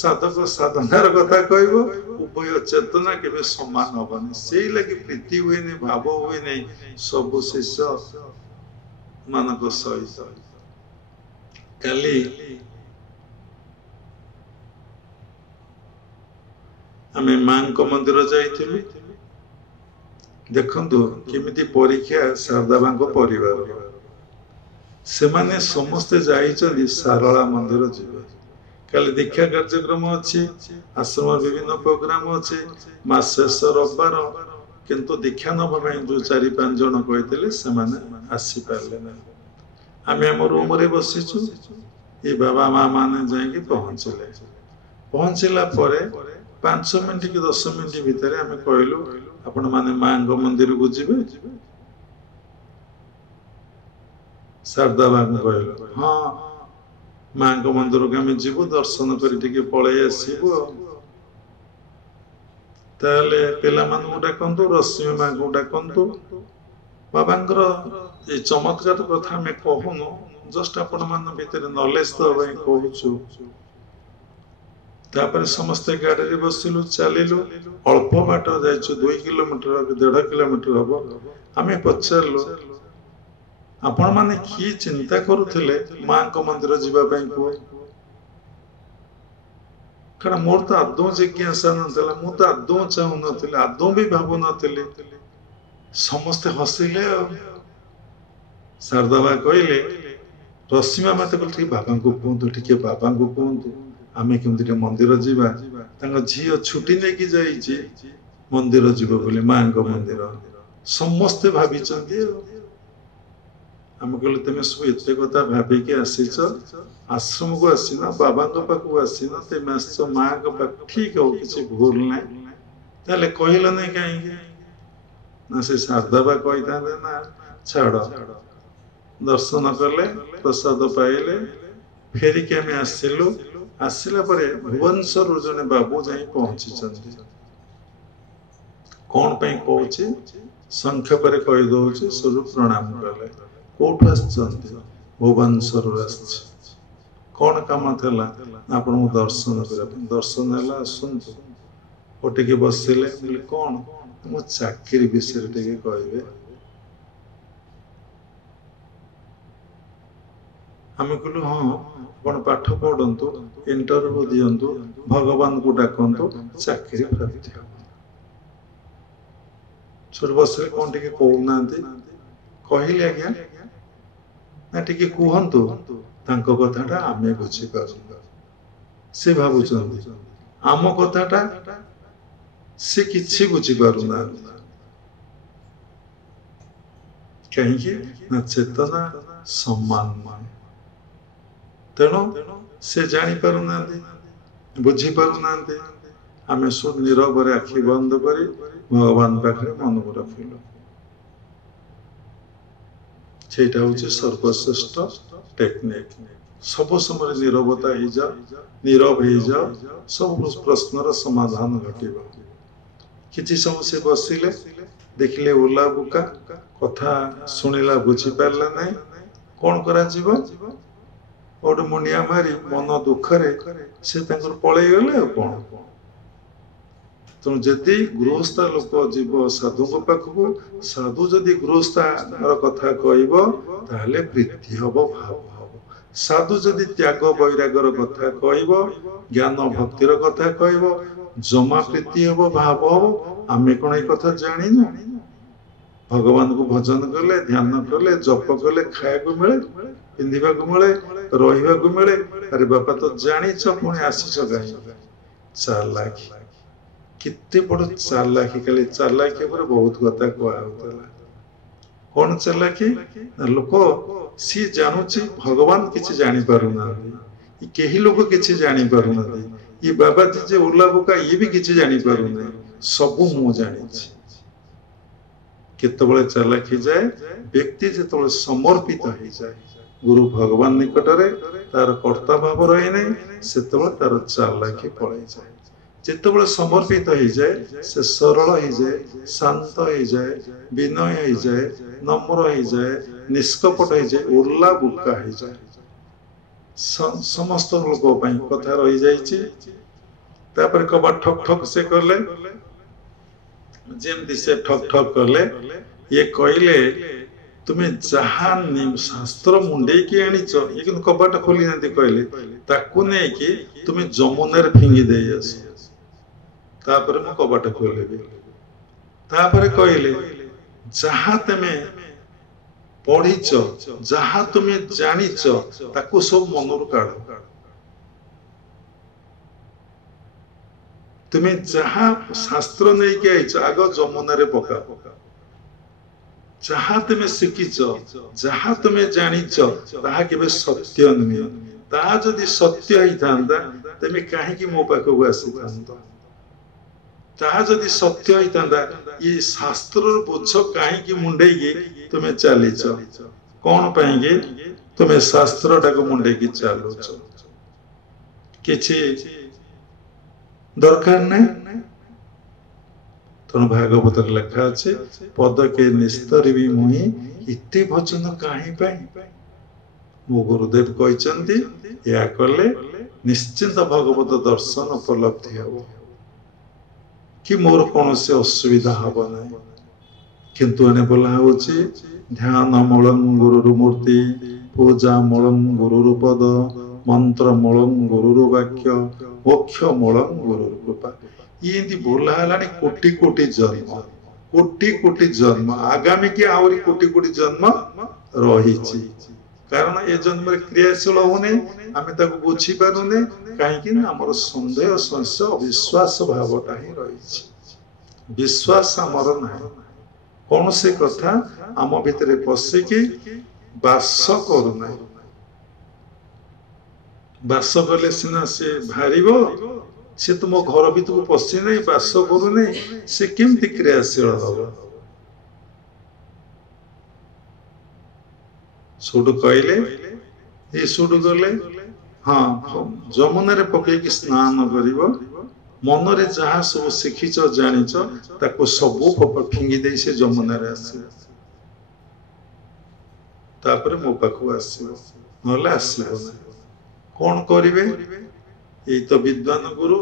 ସାଧକ ସାଧନାର କଥା କହିବ। ଉଭୟ ଚେତନା କେବେ ସମାନ ହବନି। ସେଇ ଲାଗି ପ୍ରୀତି ହୁଏନି, ଭାବ ହୁଏନି ସବୁ ଶିଷ୍ୟ ମାନଙ୍କ ସହିତ। କାଲି ଆମେ ମାଙ୍କ ମନ୍ଦିର ଯାଇଥିଲୁ। ଦେଖନ୍ତୁ କେମିତି ପରୀକ୍ଷା ଶାରଦାବାଙ୍କ ପରିବାର। ସେମାନେ ସମସ୍ତେ ଯାଇଛନ୍ତି ସାରଳା ମନ୍ଦିର ଯିବେ। କାଲି ଦୀକ୍ଷା କାର୍ଯ୍ୟକ୍ରମ ଅଛି, ଆଶ୍ରମ ବିଭିନ୍ନ ପ୍ରୋଗ୍ରାମ ଅଛି, ମାସ ଶେଷ ରବିବାର। କିନ୍ତୁ ଦୀକ୍ଷା ନେବା ପାଇଁ ଯୋଉ 4-5 ଜଣ କହିଥିଲେ, ସେମାନେ ଆସିପାରିଲେ ନାହିଁ। ଆମେ ଆମ ରୁମରେ ବସିଛୁ। ଏ ବାବା ମା ମାନେ ଯାଇକି ପହଞ୍ଚିଲେ। ପହଞ୍ଚିଲା ପରେ 5 ମିନିଟ କି 10 ମିନିଟ ଭିତରେ ଆମେ କହିଲୁ, ଆପଣ ମାନେ ମାଙ୍କ ମନ୍ଦିରକୁ ଯିବେ? शारदा बाबू कहले हाँ माँ को मंदिर को आम जीवु दर्शन कर पलि आसबु ताले पिला मानू डाकतु रश्मि माँ को डाकतु बाबांकर ये चमत्कार कथा आम कहूनु जस्ट आपण मान भितर नॉलेज दवाई कहूचु तापर समस्ते गाड़ी बसिलु चलिलु अल्प बाट जाइछु 2 किलोमीटर 1.5 किलोमीटर हम आम पचारू आपण माने की चिंता करुथिले माँ को मंदिर जीवा कह कारण मोर तो आदौ जिज्ञासा नाला मु तो आदौ चाहू नी आदौ भी भावु नी समस्ते हसिले शारदा बा कहले रश्मिमा मत कहते बाबा को कहतु टे बाबा को कहतु आम केमती मंदिर जीवा झी छुट्टी नहीं जाइए मंदिर जीव बोले माँ मंदिर समस्ते भावी आम कहले तुम सब एत कथा भाविकी आसीच आश्रम को आसीन बाबा पाखक आसीन तुम आस माँ पाख ठीक हो किसी भूल ना ताले कहल नहीं कहीं ना से शारदा बा कही था ना छाड़ दर्शन कले प्रसाद पाइले फेरिक आम आसिलु आसला भुवनेश्वर जने बाबू जाई पहुंची कौन पे कहूँ संक्षेप कहीदे स्वरूप प्रणाम कले कौटू आसुँच भुवनेश्वर कौन कम था आप दर्शन करने दर्शन है आसतु उठिक बसिले कौन मो चाकरी विषय टे कहे आम कहलु हाँ आप पाठ पढ़ु इंटरव्यू दिंतु भगवान को डाकतु चाकरी प्राप्ति हम बसिले कौन टे कहना कहले आज्ञा ना टे कहतु कथाटा आम बुझीपार से भावुं आम कथाटा से किसी बुझीपारना कहीं ना चेतना सम्मान तेणु से जापारना बुझीपारना आम सब नीरव आखि बंद कर भगवान पाखे मन को रखिलु से सर्वश्रेष्ठ टेक्निक सब समय नीरवता हो जा नीरव हो जा सब प्रश्नर समाधान घटे किसी समय से बसिले देखिले ओला बुका कथा शुणिला बुझीपारा ना कौन करा गोटे मुंडिया मारी मन दुखरे से पलि गले कौन तेणु जदि गृहस्थ लोक जीव साधु पाखक साधु जदि गृहस्थ कथा कहले प्रीति हम भाव हम साधु जदि त्याग वैरागर कथा कह ज्ञान भक्तिर कथा कह जमा प्रीति हम भाव हम आम कौन ये कथा जानु भगवान को भजन कले ध्यान कले जप कले खाया मिले पिंधा मिले रहा मिले अरे बापा तो जाच पुणी आसीच कहीं चालाकी कितने बड़ चालाकी खाली चालाकी बहुत कथा कहला कौन चालाकी लोक सी जानूची भगवान किसी जानी पारुना कहीं लोक किसी जानी पारुना ये बाबा जी ओला बोका ये भी किसी जानी पारुना सबू मु जानी केतबले चालाकी जाए व्यक्ति जो समर्पित हो जाए गुरु भगवान निकटरे तार कर्ता भाव रही नहीं से तार चालाकी पड़े जाए जिते समर्पित हो जाए से सरल हो जाए शांत हो जाए विनय हो जाए नम्र हो जाए निष्कपट हो जाए ओला बुका हो जाए समस्त लोक कथा रही जापर कबा ठक ठक से कले जमती से ठक ठक कले ये कहले तुम्हें जहाँ शास्त्र मुंडे की आनीच ये कि कबाट खोली ना कहले ताकू नहीं कि तुम्हें जमुनार फिंगी दे आस तापर मु कबाट खोलेबी तापर कहले जहाँ तुमे पढ़ीच जहाँ तुम्हें जानीच ताकू सब मनर काढ़ तुम्हें जहाँ शास्त्र नहीं कि आईच आग जमुना पका जहाँ तुम्हें शिखीच जहाँ तुम्हें जानीच ताहा केबे सत्य नुहे ताहा जदि सत्य होता तुम्हें कहीं मो पाखक आसी ताहा जदि सत्य होता ये शास्त्र बोझ कहीं मुंडे तुम्हें चलीच कौन पाएंगे तुम्हें शास्त्र टाक मुंडे की चलुच किछि दरकार नहीं तेणु भागवत लेखा अच्छे पदके निस्तर भी मुहि इते भजन कहीं मो गुरुदेव कहते या कले निश्चिंत भगवत दर्शन उपलब्धि हम कि मोर कौन से असुविधा हम ना किंतु एने बोला होची ध्यान मूलम गुरुर मूर्ति पूजा मूलम गुरुर पद मंत्र मूलम गुरुर वाक्य मोक्ष मूलम गुरुर कृपा ये बोला है कोटि कोटि जन्म आगामी की आहरी कोटि कोटि जन्म रही कारण ये जन्म क्रियाशील होने आम बुझी पारुने कहीं आमर सन्देह संशय अविश्वास भावटा ही रही विश्वास आमर ना कौन से कथा आम भितर पशिकी बास करूना बास कले सीना से भार से तुम घर भीतर पशि नहीं बास करूना से केमती क्रियाशील हम सुडु कहले ये सुडु गले हाँ जमुना पकईकि स्नान कर मन रे जहाँ सब शिखिच जानिच ताको सबू फिंगी दे से जमुना आसपर मो पाखु आसो ना कौन करेंगे यही तो विद्वान गुरु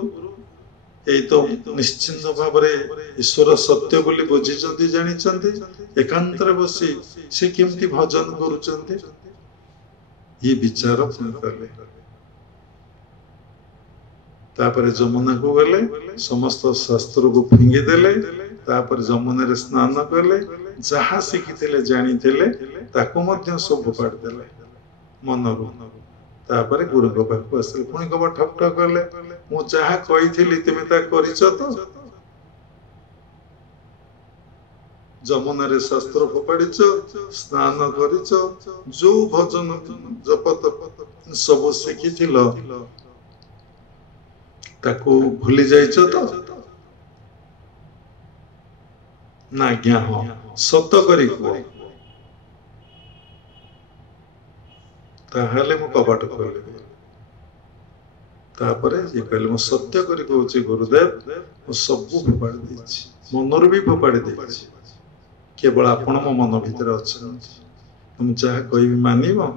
यही तो निश्चिंत भाव ईश्वर सत्य बोली बुझी जानी एकांत बसी से केमती भजन करुचंती ये विचार कले तापर जमुना को गले समस्त शास्त्र को फिंगी देले तापर जमुना रे स्नान कले जहाँ शिखी जानी ताको मध्य सब फोपाड़ी देले मन को तापर गुरु पाखु आस पुणी कब ठक ठक कले मु जहाँ कही तुम तो जमुना रे शास्त्र फोपाड़ी स्नान कर जो भजन जप तप सब शिखी ताको भूली जाइछ तो ना आज्ञा हाँ सत करी ताहले मु कबाट खोल तापर ये कहले मु सत्य करी कहूची गुरुदेव मु सब फोपाड़ी देछि मनर भी फोपाड़ी देछि केवल आपण मो मन भीतर अछंती तुम चाहे कोई भी मानिबो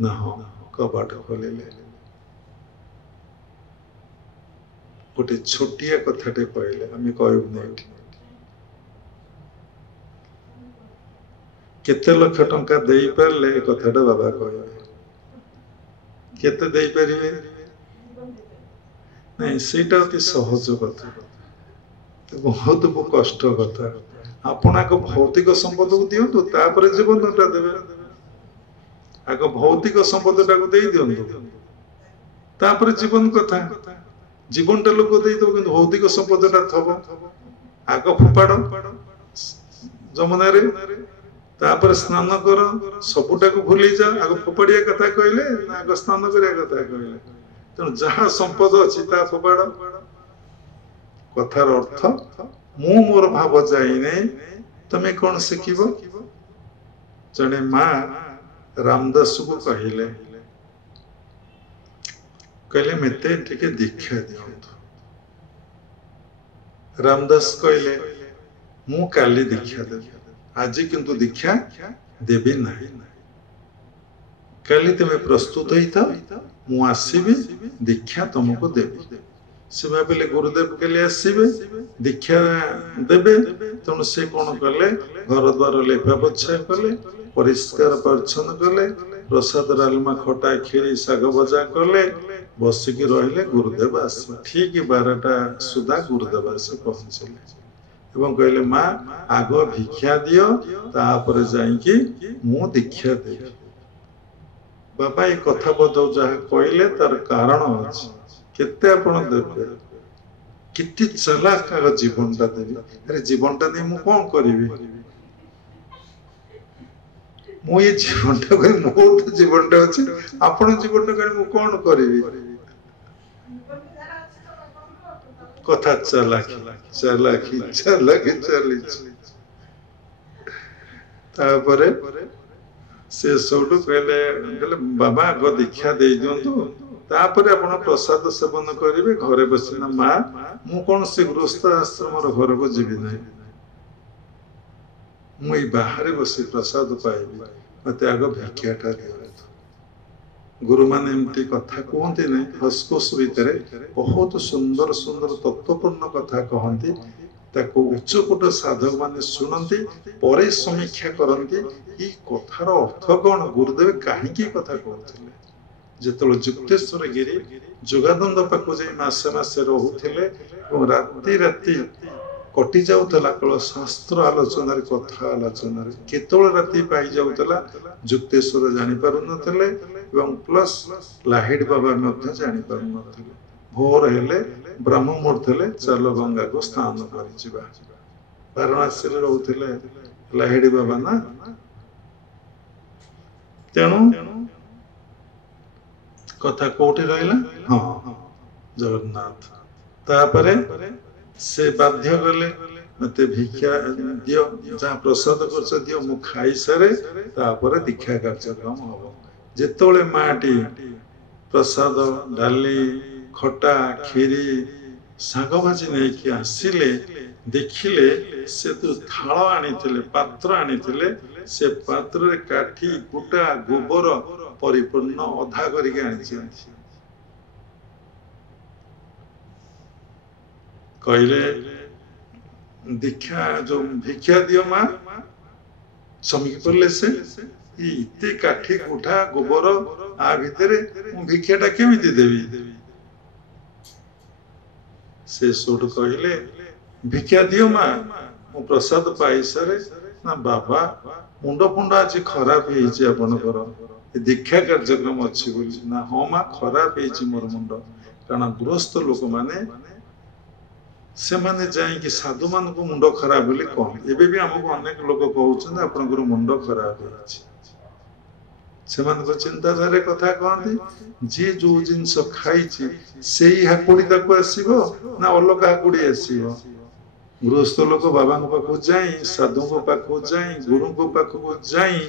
ना हाँ कबाट खोलिले गोटे छोटिया कथाटे कहले आम कहूना केते लक्ष टंका दे पारे कथाटा बाबा कहे केते दे पारे नहीं सेटा अति सहज कथा बहुत कष्ट कथा आपण आग भौतिक संपद को दिंतु तापर जीवनटा देवे आग भौतिक संपदटा को दे दिंतु तापर जीवन कथा जीवनटा लोक दे दो कि भौतिक संपदटा थब आग फोपाड़ जमुना रे तापर स्नान कर सबुटा को भूली जा आग फोपाड़िया कथा कहले आग स्नान करिया कथा कहले तेणु जहाँ संपद अच्छी ता फोपाड़ कथार अर्थ मु मोर भाव जाइने तमे कौन शिखिब जने माँ रामदास को कहले कहले मते टिके दीक्षा दियंतु रामदास कहले मु काली दीक्षा देबी आज किंतु दीक्षा देबी नहीं काली तुम प्रस्तुत होता मु आसबि दीक्षा तुमको देबी से भाविले गुरुदेव के लिए आसबे दीक्षा देबे तेणु से कौन कले घर द्वार लेपा पोछा कले परिष्कार परिच्छन्न कले प्रसाद डालमा खटा खीरी साग भजा कले बसिकी रहिले गुरुदेव आसे ठीक 12टा सुधा गुरुदेव आसे पहुंचले एवं कहले माँ आग भिक्षा दियो तापर जाइकी मु दीक्षा देबी बाबा ये कथा बदौ जहाँ कहले तार कारण अछि केते आपण देबे किति चलाक आग जीवनटा देबी अरे जीवनटा दे मु कोन करिवि मु ये जीवनटा को मोर तो जीवनटा अछि आपण जीवनटा कर मु कोन करिवि कथा चलाकी चलाकी चलाकी चली तापरे से सबुठु कहले बाबा आग दीक्षा दे दिंतु तापर आपण प्रसाद सेवन करेंगे घरे बसिना माँ मु कौन से गृहस्थ आश्रम घर को जीवी ना मुई बाहर बसी प्रसाद पाइबी मत आग भिक्षाटा दिखाँ गुरु मैंने एमती कथा कहते नहीं हसखुस भितर बहुत सुंदर सुंदर तत्वपूर्ण कथा कहती ताको उच्चकोट साधक माने शुणती परे समीक्षा करती ये कथार अर्थ कौन गुरुदेव कहीं कथा कहते जिते जुक्तेश्वर गिरी जोगानंद पाखु जाई मासे मासे रोते राति राति कटि जाऊला केवल शास्त्र आलोचन कथा आलोचन केतल राति पाई जाऊला जुक्तेश्वर जानी पारु नथिले एवं प्लस लाहिड़ी बाबा जानी पारु नथिले भोर हेले ब्रह्म मुहूर्त चल गंगा को स्नान कर वाराणसी रोते लाहिड़ी बाबा ना तेणु कथा कोठी रहिला हाँ जगन्नाथ तापरे से बाध्य गले मते भिक्षा दियो जहाँ प्रसाद कर दियो मु खाई सारे तापरे दीक्षा कार्यक्रम हम जेतोले माटी प्रसाद डाली खटा खीरी शाग भाजी नहीं आसिले देखिले से तो थाल आनी पात्र आनी से पात्र काठी कुटा गोबर परिपूर्ण अधा करके कहले दीक्षा जो भिक्षा दियो माँ चमकी पड़े से इते काठी कुटा गोबर आ भितर भिक्षाटा केमिति देवी से सोट कहले भिक्षा दियो माँ मु प्रसाद पाई सारे ना बाबा मुंड फुंड आज खराब आपणकर दीक्षा कार्यक्रम अच्छी बोली ना हाँ माँ खराब मोर मुंड कारण गृहस्थ लोक माने से माने जाइए साधु मान को मुंड खराब बोली कह एबे भी हमको अनेक लोग कहते आपनकर मुंड खराब है चिंताधारा कथा कहती जी जो जिनस खाई से ही हाकुड़ी आसो ना अलग हाकुड़ी आसो गृहस्थ लोक बाबा पाखु जाई साधु पाखु जाई गुरु पाखु जाई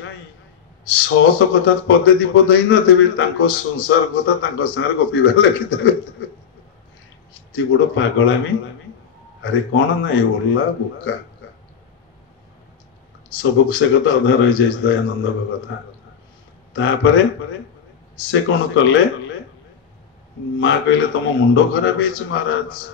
सत कथा पदे दी पद ही नो संसार कथा सागर गपीबार लखिदे इतनी बड़ पागलामी अरे कौन ना ये ओला बुका सब से कथा अधा रही जाए दयानंद कथा तापरे से कौन कले माँ कहले तुम मुंड खराब है महाराज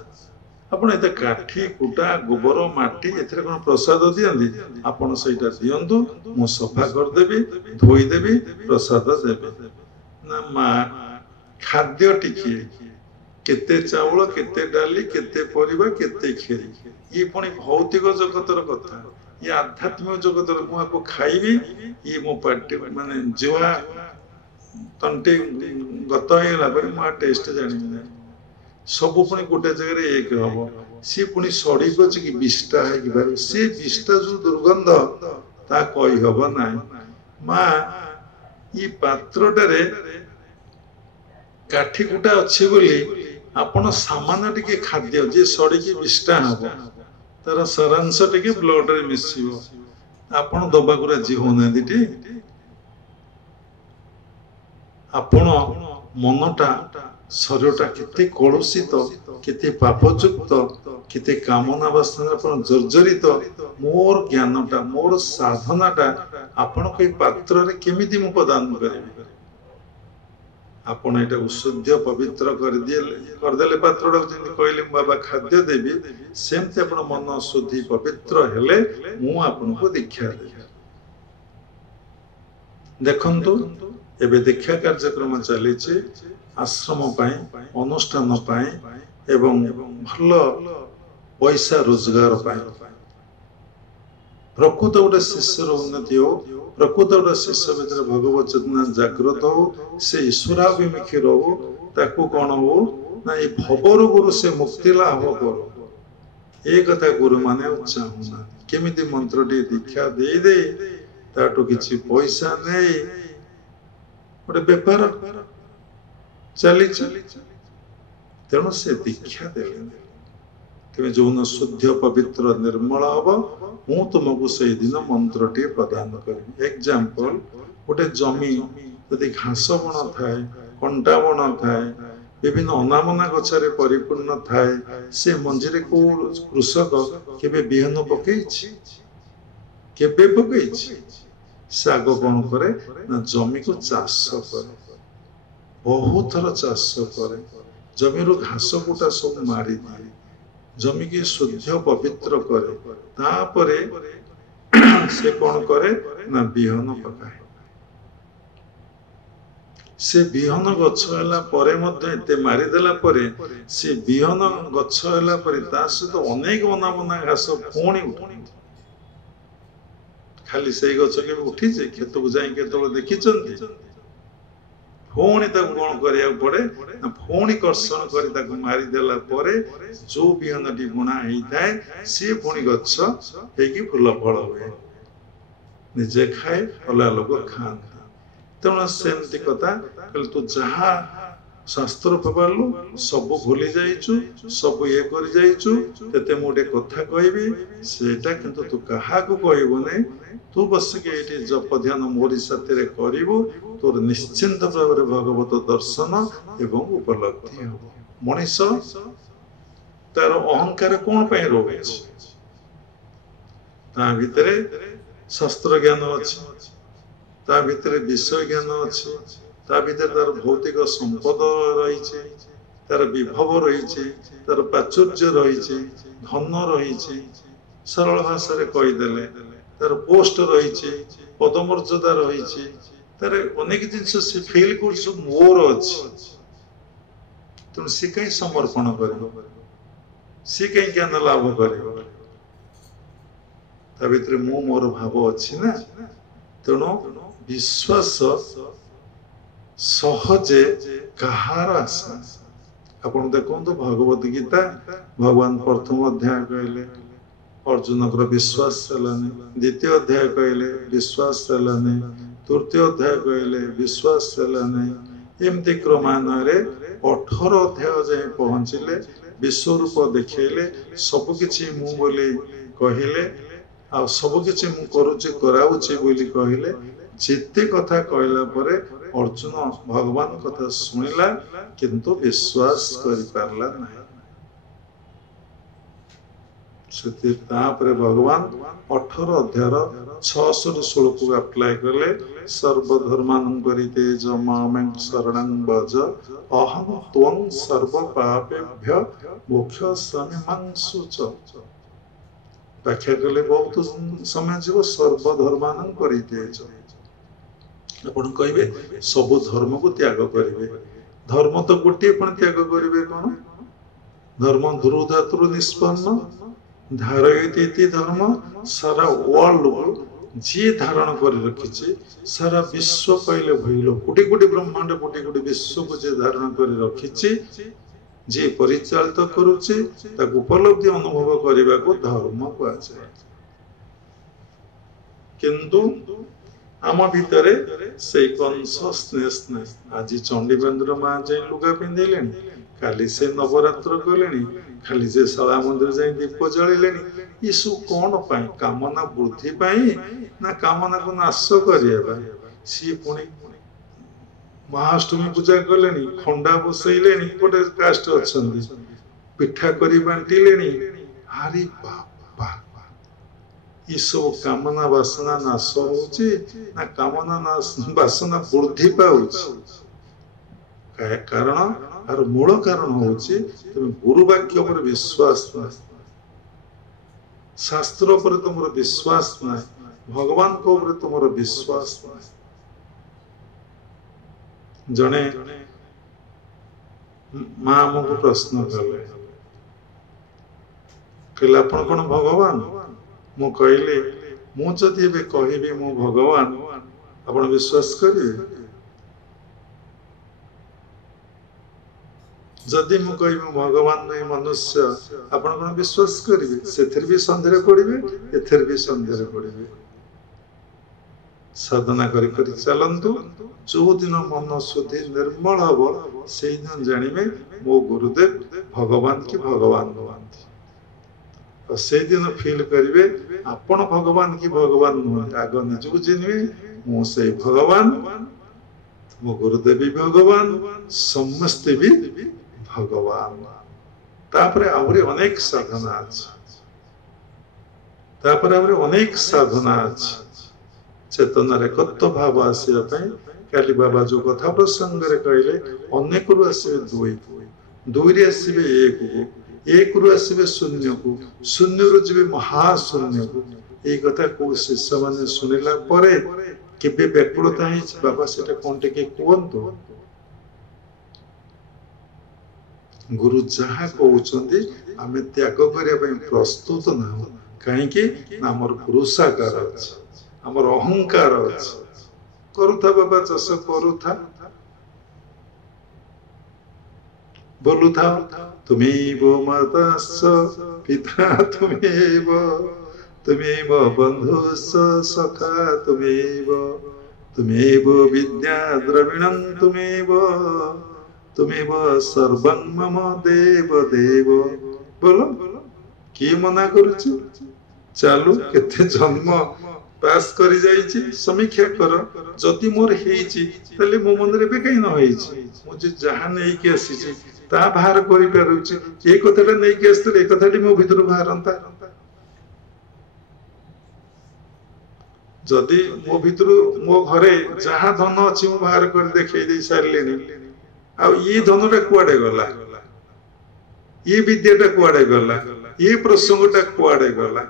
आपण एते काठी कुटा गोबर माटी एथरे कोन प्रसाद दियंदी आपण सेटा दियंतु मु सफा कर देबी धोई देबी प्रसाद देबी ना माँ खाद्य टिके केते चावल केते डाली केते परिबा केते खीरी ये पुणी भौतिक जगतर कथा ये आध्यात्मिक जगतर मु आपको खाइबी ये मो पार्टी माने जुआ तंटे गत होइला पर मु टेस्ट जानि सब पुणी गोटे जगह एक हम सी पुणी सड़ी गछि कि विष्टा है कि भाई से विष्टा जो दुर्गंध ता कहि हबो ना माँ ये पात्रटारे काठी कुटा अच्छी बोली आपण सामान्य टिके खाद्य जे सड़ी की विष्टा हम तार सारांश टिके ब्लड रे मिसिबो आपण दबा को राजी होना दिटी आपण मनटा शरीरटा केते कलुषित केते पापयुक्त केते कामना वासना आपण जर्जरित मोर ज्ञानटा मोर साधनाटा आपण कोई पात्र रे केमिति मु प्रदान करिबी आपण एटा शुद्ध पवित्र करदेले पात्रटा कहले बाबा खाद्य देवी सेमती आपण मन शुद्धि पवित्र हेले मु आपन को दीक्षा देबी देखंतु एबे दीक्षा कार्यक्रम चली आश्रम पाई अनुष्ठान पाई एवं भल पैसा रोजगार पाई प्रकृत गोटे शिष्यर उन्नति हो प्रकृत गोटे शिष्य भीतर भगवत चेतना जागृत हो से ईश्वराभिमुखी रहो ताकू कौन हो ना ये भवर गुरु से मुक्ति लाभ करो ये कथा गुरु माने चाहूना केमिति मंत्र टी दीक्षा दे दे ताटू किछि पैसा नहीं गोटे बेपार चली तेणु से दीक्षा दे तेज जो शुद्ध पवित्र निर्मल हम मु तुमको से दिन मंत्र टी प्रदान करी एग्जांपल गोटे जमी यदि घास बण थाए कंटा बण थाए विभिन्न अनामना गछरे परिपूर्ण थाए से मंजीरे को कृषक केबे बिहन पकेइछि केबे पकेइछि से आग कौन करे ना जमी को चाष करे बहुत थर चाष करे जमीर घास गुटा सब मारी दिए जमी की शुद्ध पवित्र करे तापरे से कौन करे ना बिहन पकाए से बिहन गछ होला परे मध्य एते मारी देला परे से बिहन गछ होला परे ता सहित अनेक अनामना घास पुणी उठी खाली से गछ के उठी जे खेत को जाई केतल देखिचंती पुणी ताको कोन करिया पड़े ना पुणी कर्षण करी ताको मारी देला परे जो बिहनटी बुणा हेई थाए से पुणी गछ हेकी फूल फल हुए निजे खाए अला लोक खाते तेणु सेमती कथा कहले तू जहा शास्त्र पढ़लु सब भूली जाइचु सब ये करि जाइचु तेते मोटे कथा कहबी सेटा किंतु तू कहा को कहबो नै तू बस के एटी जप ध्यान मोरी साथे करिवो तोर निश्चिंत भाव रे भगवत दर्शन एवं उपलब्धि हो मनीष तार अहंकार कोन पय रोवे ता भितरे शास्त्र ज्ञान अछि ता भितरे विषय ज्ञान अच्छे ता भितर तार भौतिक संपद रही तार विभव रही तार प्राचुर्य रही धन रही सरल भाषा कहीदेले तार पोस्ट रही पदमर्यादा रही तार अनेक जिनस से फिल कर मोर अच्छी तेणु सी कहीं समर्पण कर सी कहीं ज्ञान लाभ कर मु मोर भाव अच्छी ना तेणु विश्वास सहजे कहार आशा आपण देखो भगवत गीता भगवान प्रथम अध्याय कहले अर्जुन को विश्वास चलाने द्वितीय अध्याय कहले विश्वास चलाने तृतीय अध्याय कहले विश्वास चलाने एमती क्रमान्वय 18 अध्याय जाए पहुंचले विश्वरूप देखेले सबकिछि मु बोली कहले आ सबकिछि मु करूछि कराउछि बोली कहले जिते कथा कहला परे अर्जुन भगवान कथा सुनिला किंतु विश्वास करि पारला नहीं सेति तापरे भगवान 18 अध्याय 6 श्लोक को अप्लाई करले सर्वधर्मानं परितेज मामें शरणं भज अहं त्वं सर्व पापेभ्य मोक्षयामि मां शुच व्याख्या कले बहुत समय जीव सर्वधर्मानं परितेज आपण कहिबे सब धर्म को त्याग करिवे धर्म तो गोटे पण त्याग करिवे कोन धर्म ध्रुधातुर निष्पन्न धारयति धर्म सारा वर्ल्ड जी धारण कर रखी सारा विश्व कहले भइलो कोटि कोटि ब्रह्मांड कोटि कोटि विश्व को जे धारण कर रखी जे परिचालित करूचे ताको उपलब्धि अनुभव करबा को धर्म कहा जाय किंतु आम भितरे से कन्सियसनेस नै आज चंडीबेन्द्र मां जे लुगा पिंधेले खाली से नवरात्र कले खाली से शाला मंदिर जाए दीप जलिले यीशु कौन पाई कामना वृद्धि पाई ना कामना को नाश करिया सी पुणी महाअष्टमी पूजा कले खंडा बसैले गोटे कास्ट अच्छा पिठा करी बांटिले हरि बाबा ये सब कामना वासना नाश होची ना कामना वासना वृद्धि पाउची कारण आर मूल कारण होची तुम गुरु वाक्य पर विश्वास ना शास्त्र पर तुमर विश्वास ना भगवान को ऊपर तुमर विश्वास ना जने मां हमको प्रश्न कले कहले आपण कोन भगवान मु कहले मु जदि बे कहबी मु भगवान आपण विश्वास करिवे जदि मु कहबी भगवान नहीं मनुष्य आपण कोन विश्वास करिवे सेथर भी संदेह पड़िवे एथर भी संदेह पड़िवे साधना करी करी चलंतु जो दिन मन शुद्धि निर्मल हबो से दिन जानिबे मो गुरुदेव भगवान की भगवान नुहंती और से दिन फील करिवे आपण भगवान की भगवान नुहंती आग निजको चिन्हिबे मु से भगवान मो गुरुदेव भी भगवान समस्ते भी भगवान तापरे आउरे अनेक साधना अछि तापरे आउरे अनेक साधना अछि चेतन रे कत्व भाव आसिया पई काली बाबा जो कथा प्रसंग रे कहले अनेक रु आसीबे दुई दुई रे आसीबे एक रु आसीबे शून्य को शून्य रु जीवे महाशून्य को ए कथा को शिष्य माने सुनिला परे केबे व्याकुलता है बाबा सेटा कोन टेके कोंतो गुरु जहा कहउचंदी आमे त्याग करिया पई प्रस्तुत ना काहे कि हमर पुरुषाकार अछि हमर अहंकार अछि करूथा बाबा चस करूथा बोलुथा तुमेव माताश्च पिता तुमेव तुमेव बन्धुश्च सखा तुमेव विद्या द्रविणं तुमेव सर्वं मम देव देव बोलो की मना करूची चालू केते जन्म पास करी जाईची समीक्षा कर जति मोर हेईची तले मो मन रे बे कहीं न हेईची मु जे जहां नै के आसीची ता बाहर करि पारुची ए कथाटा नै के आस्तले ए कथाटी मो भितर बाहरंता जदि मो भितर मो घरे जहां धन अछि मु बाहर कर देखै दै सारलेनी आ ई धनटा कुआडे गला ई विद्याटा कुआडे गला ई प्रसंगटा कुआडे गला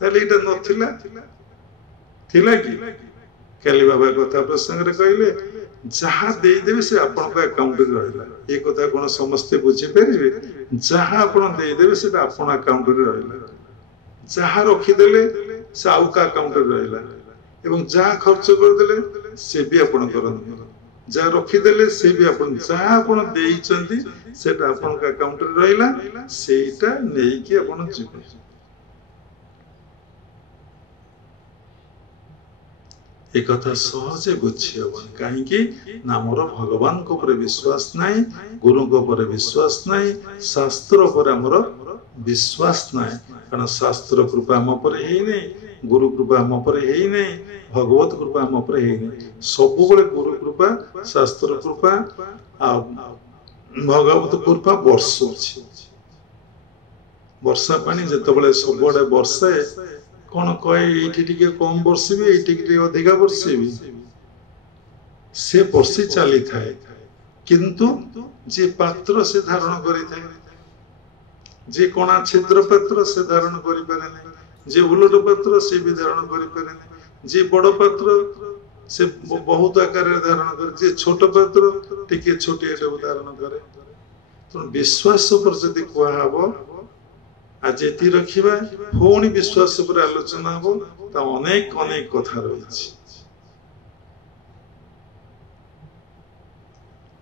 ताले इटा नथिला थिला कि काली बाबा कथा प्रसंग रे कहले जहां दे देबे से आपन को अकाउंट रे रहला ए कथा कोन समस्त बुझी परिबे जहां आपन दे देबे से आपन अकाउंट रे रहला जहां रखी देले से आउ का अकाउंट रे रहला एवं जहां खर्च कर देले से भी आपन करन जहां रखी देले से भी आपन जहां आपन देइचंती सेटा आपन का अकाउंट रे रहला सेटा नेई के आपन जीवन एक कथा सहजे बुझी हबन कहीं नामर भगवान को पर विश्वास नहीं गुरु को पर विश्वास नहीं शास्त्र पर हमर विश्वास नहीं कारण शास्त्र कृपा हम पर हे नहीं गुरु कृपा हम पर हे नहीं भगवत कृपा हम पर हे नहीं सब बेले गुरु कृपा शास्त्र कृपा आ भगवत कृपा वर्षा पानी जतबले सबडे वर्षे कौन कहे ये कम बर्षी ये अधिका बर्षी से बर्षी चली थाए किंतु जे पात्र से धारण करी थाए जे कोना छिद्र पात्र से धारण करि पारे नै जे उलट पात्र से भी धारण करि पारे नै जे बड़ पात्र से बहुत आकार रे धारण करे जे छोट पात्र टिके छोटिया धारण करे तो विश्वास पर जदि कुआ हबो आज एति रखिबा फोनी विश्वास पर आलोचना हो ता अनेक अनेक कथा रही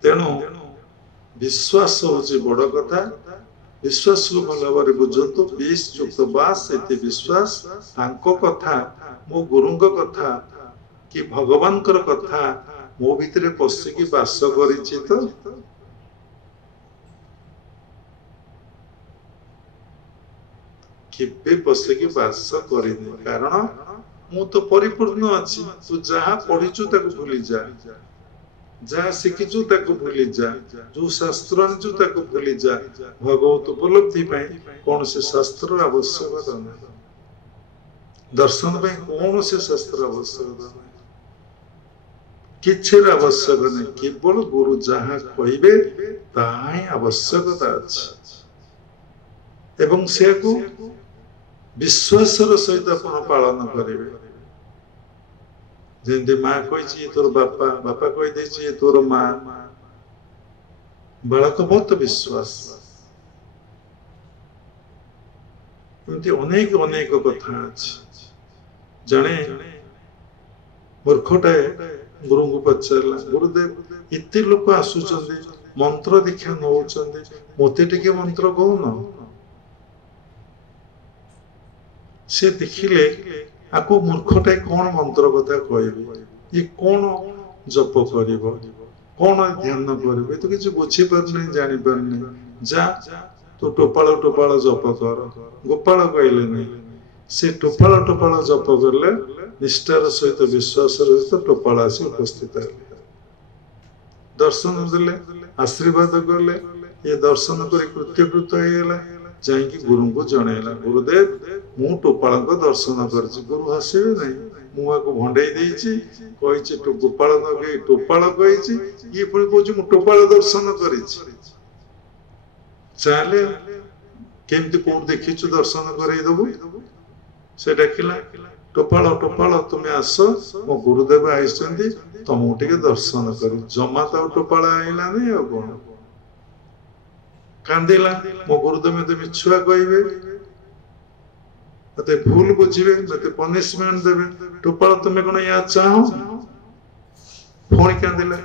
तेणु विश्वास होची बड़ कथा विश्वास को भल भाव बुझतु 20 युक्त बास एति विश्वास तांको कथा मो गुरुंग कथा कि भगवान कर कथा मो भितरे पसी की वास करिछि तो केबे पसे की वास करिनि कारण मु तो परिपूर्ण अछि तू जहा पढिछु ताको भूली जा जहा शिखिछु ताको भूली जा जो शास्त्र अनछु ताको भूली जा भगवत उपलब्धि पई कोन से शास्त्र आवश्यक नहीं दर्शन पई कोन से शास्त्र आवश्यक नहीं किछे आवश्यक नहीं केवल गुरु जहा कहिबे ताही आवश्यकता अछि एवं से को विश्वासर सहित अपन पालन करेंगे जेंति माँ कही तोर बापा बापा कही दे तोर माँ बालक बहुत विश्वास एमती अनेक अनेक कथा अछि जने मूर्खटाए गुरु को पचारला गुरुदेव इतने लोक आसुचंदे मंत्र दीक्षा नौचंदे मोते टिके मंत्र कहून से देखिले आको मूर्खटाए कौन मंत्र कथा कहबी ये कौन जप करिवो कौन ध्यान करिवो तो किछ बुझी परनै जानि परनै जा तो टोपाळ टोपाळ जप कर गोपाळ कहले नै से टोपाल टोपाल जप कले निष्ठार सहित विश्वास सहित टोपाल आसी उपस्थित है दर्शन देले आशीर्वाद कले ये दर्शन कर कृत्यकृत होगा जाकि गुरु को जनइला गुरुदेव मु टोपाल दर्शन कर गुरु हसबे नहीं मुझे भंडई गोपाल नगे टोपाल कही ये पुणी कह टोपाल दर्शन कर चाहे केमती कौन देखीचु दर्शन करदबू से डाकिला टोपाल टोपाल तुम्हें आस मो गुरुदेव आई तुमको टे दर्शन कर जमा तो टोपाल आईला नहीं आ कौन कांदिला मो गुरुदेव मत मिछुआ कहे मत भूल बुझे मत पनिशमेंट देवे टोपाल तुम्हें कौन या चाह पुणी कांदिला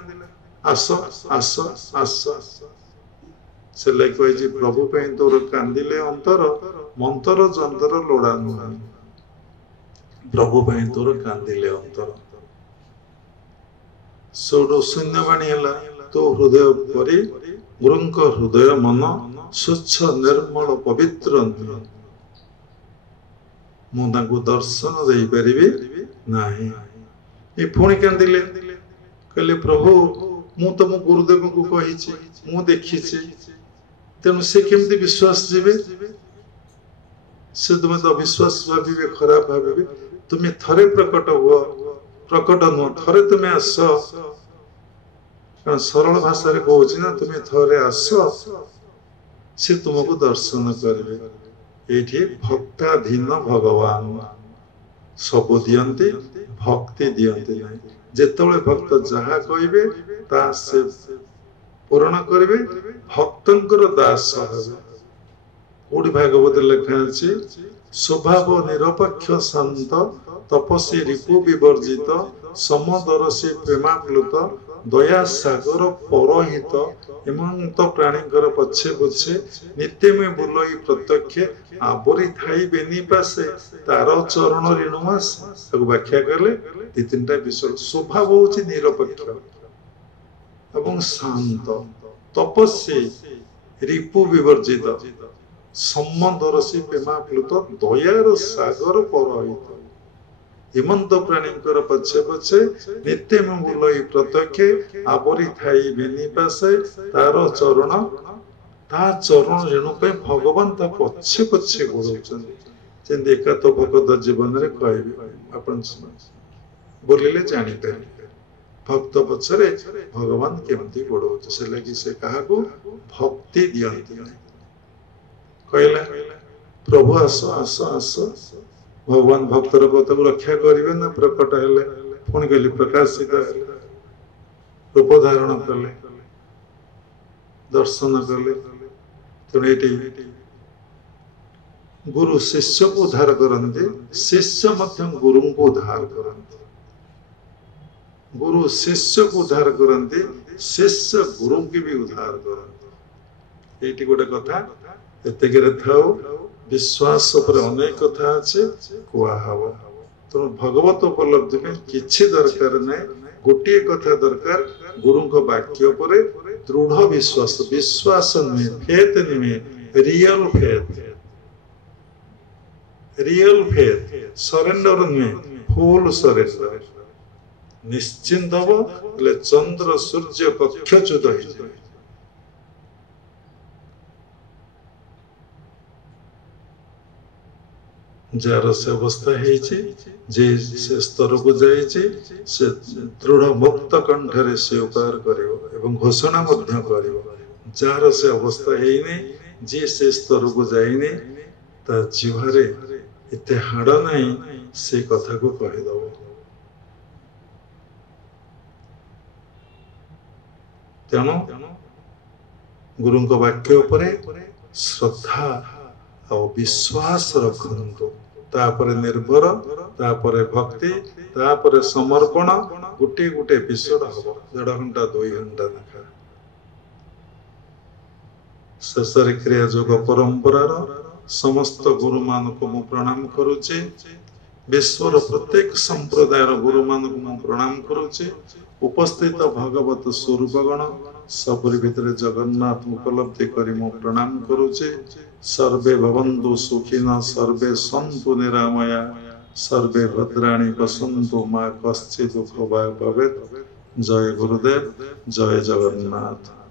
आस आस आस से लगे प्रभु तोर कांदिले अंतर मंतर जंतर लोड़ा नुह प्रभु तोर कांदिले अंतर सौटू शून्यवाणी है तो हृदय परी गुरु हृदय मन स्वच्छ निर्मल पवित्र मुझे दर्शन दे पारि नहीं पुणी कांदिले कहले प्रभु मु तुम गुरुदेव को कही मु देखी तेणु से केमती विश्वास जीवे से तुम्हें तो अविश्वास भावे खराब भावे तुम्हें थरे प्रकट हुआ प्रकट नुह थरे तुम्हें आस सरल भाषा कहूँ ना तुम्हें थरे आस से तुमको दर्शन करेंगे ये भक्ताधीन भगवान सब दियंती भक्ति दियंती नहीं जेतबे भक्त जहा कहे ता से पूरण करेंगे भक्तंकर दास कोड़ी भागवत लिखा अच्छे स्वभाव निरपेक्ष शांत तपस्वी रिपु विवर्जित समदरसी प्रेमाप्लुत दया सागर परहित हेमंत प्राणीकर पछे पछे नित्य में बुलई प्रत्यक्ष आवरी थाई बेनी पासे तार चरण ऋणुमास व्याख्या कले दी तीन विषय स्वभाव हूँ निरपेक्ष एवं शांत तपस्वी रिपु विवर्जित सम्मदरसी प्रेमाप्लुत दयार सागर परहित हेमंत प्राणीकर पछे पछे नित्य में बुलई प्रत्यक्ष आवरी थाई बेनी पासे तार चरण ऋणु पे भगवान ता पछे पछे गोड़ौछन एका तो भगत जीवन रे कहबे आपण बोलिले जानि पारे भक्त पछरे भगवान केमती गोड़ौछ से लगी से कहा को भक्ति दियंती कहला प्रभु आस आस आस भगवान भक्तर को रक्षा करेंगे ना प्रकट हेले पुणी कहली प्रकाशित रूप धारण कले दर्शन कले तेणु गुरु शिष्य को उद्धार करते शिष्य मध्य गुरु को उद्धार करते गुरु शिष्य को उद्धार करते शिष्य गुरु की भी उद्धार करते ये गोटे कथा एतिक था विश्वास पर अनेक कथा अच्छे कहब तेणु भगवत उपलब्धि में किसी दरकार ना गोटे कथा दरकार गुरु वाक्य पर दृढ़ विश्वास विश्वास नुहे फेथ नुहे रियल फेथ सरेंडर नुहे फुल सरेंडर निश्चिंत हम चंद्र सूर्य कक्षच्युत हो जार से अवस्था जे से स्तर को जाइए से दृढ़ मुक्त कंठरे स्वीकार कर घोषणा जार से अवस्था है जी से स्तर को जाइने ता जीवारे इते हाड़ नहीं से कथा को कहीदब तेणु गुरु वाक्य उपरे श्रद्धा और विश्वास रखु तापर निर्भर तापर भक्ति तापर समर्पण गोटे गोटे एपिसोड हम 1.5 घंटा 2 घंटा लेखा शेषर क्रिया योग परंपरार समस्त गुरु मान को मु प्रणाम करुचे विश्वर प्रत्येक संप्रदायर गुरु मान को मु प्रणाम करुचे उपस्थित भगवत स्वरूपगण सबरी भितर जगन्नाथ उपलब्धि करी मु प्रणाम करुचे। सर्वे भवन्तु सुखिनः सर्वे सन्तु निरामया सर्वे भद्राणि पश्यन्तु मा कश्चित् दुःख वा भवेत्। जय गुरुदेव, जय जगन्नाथ।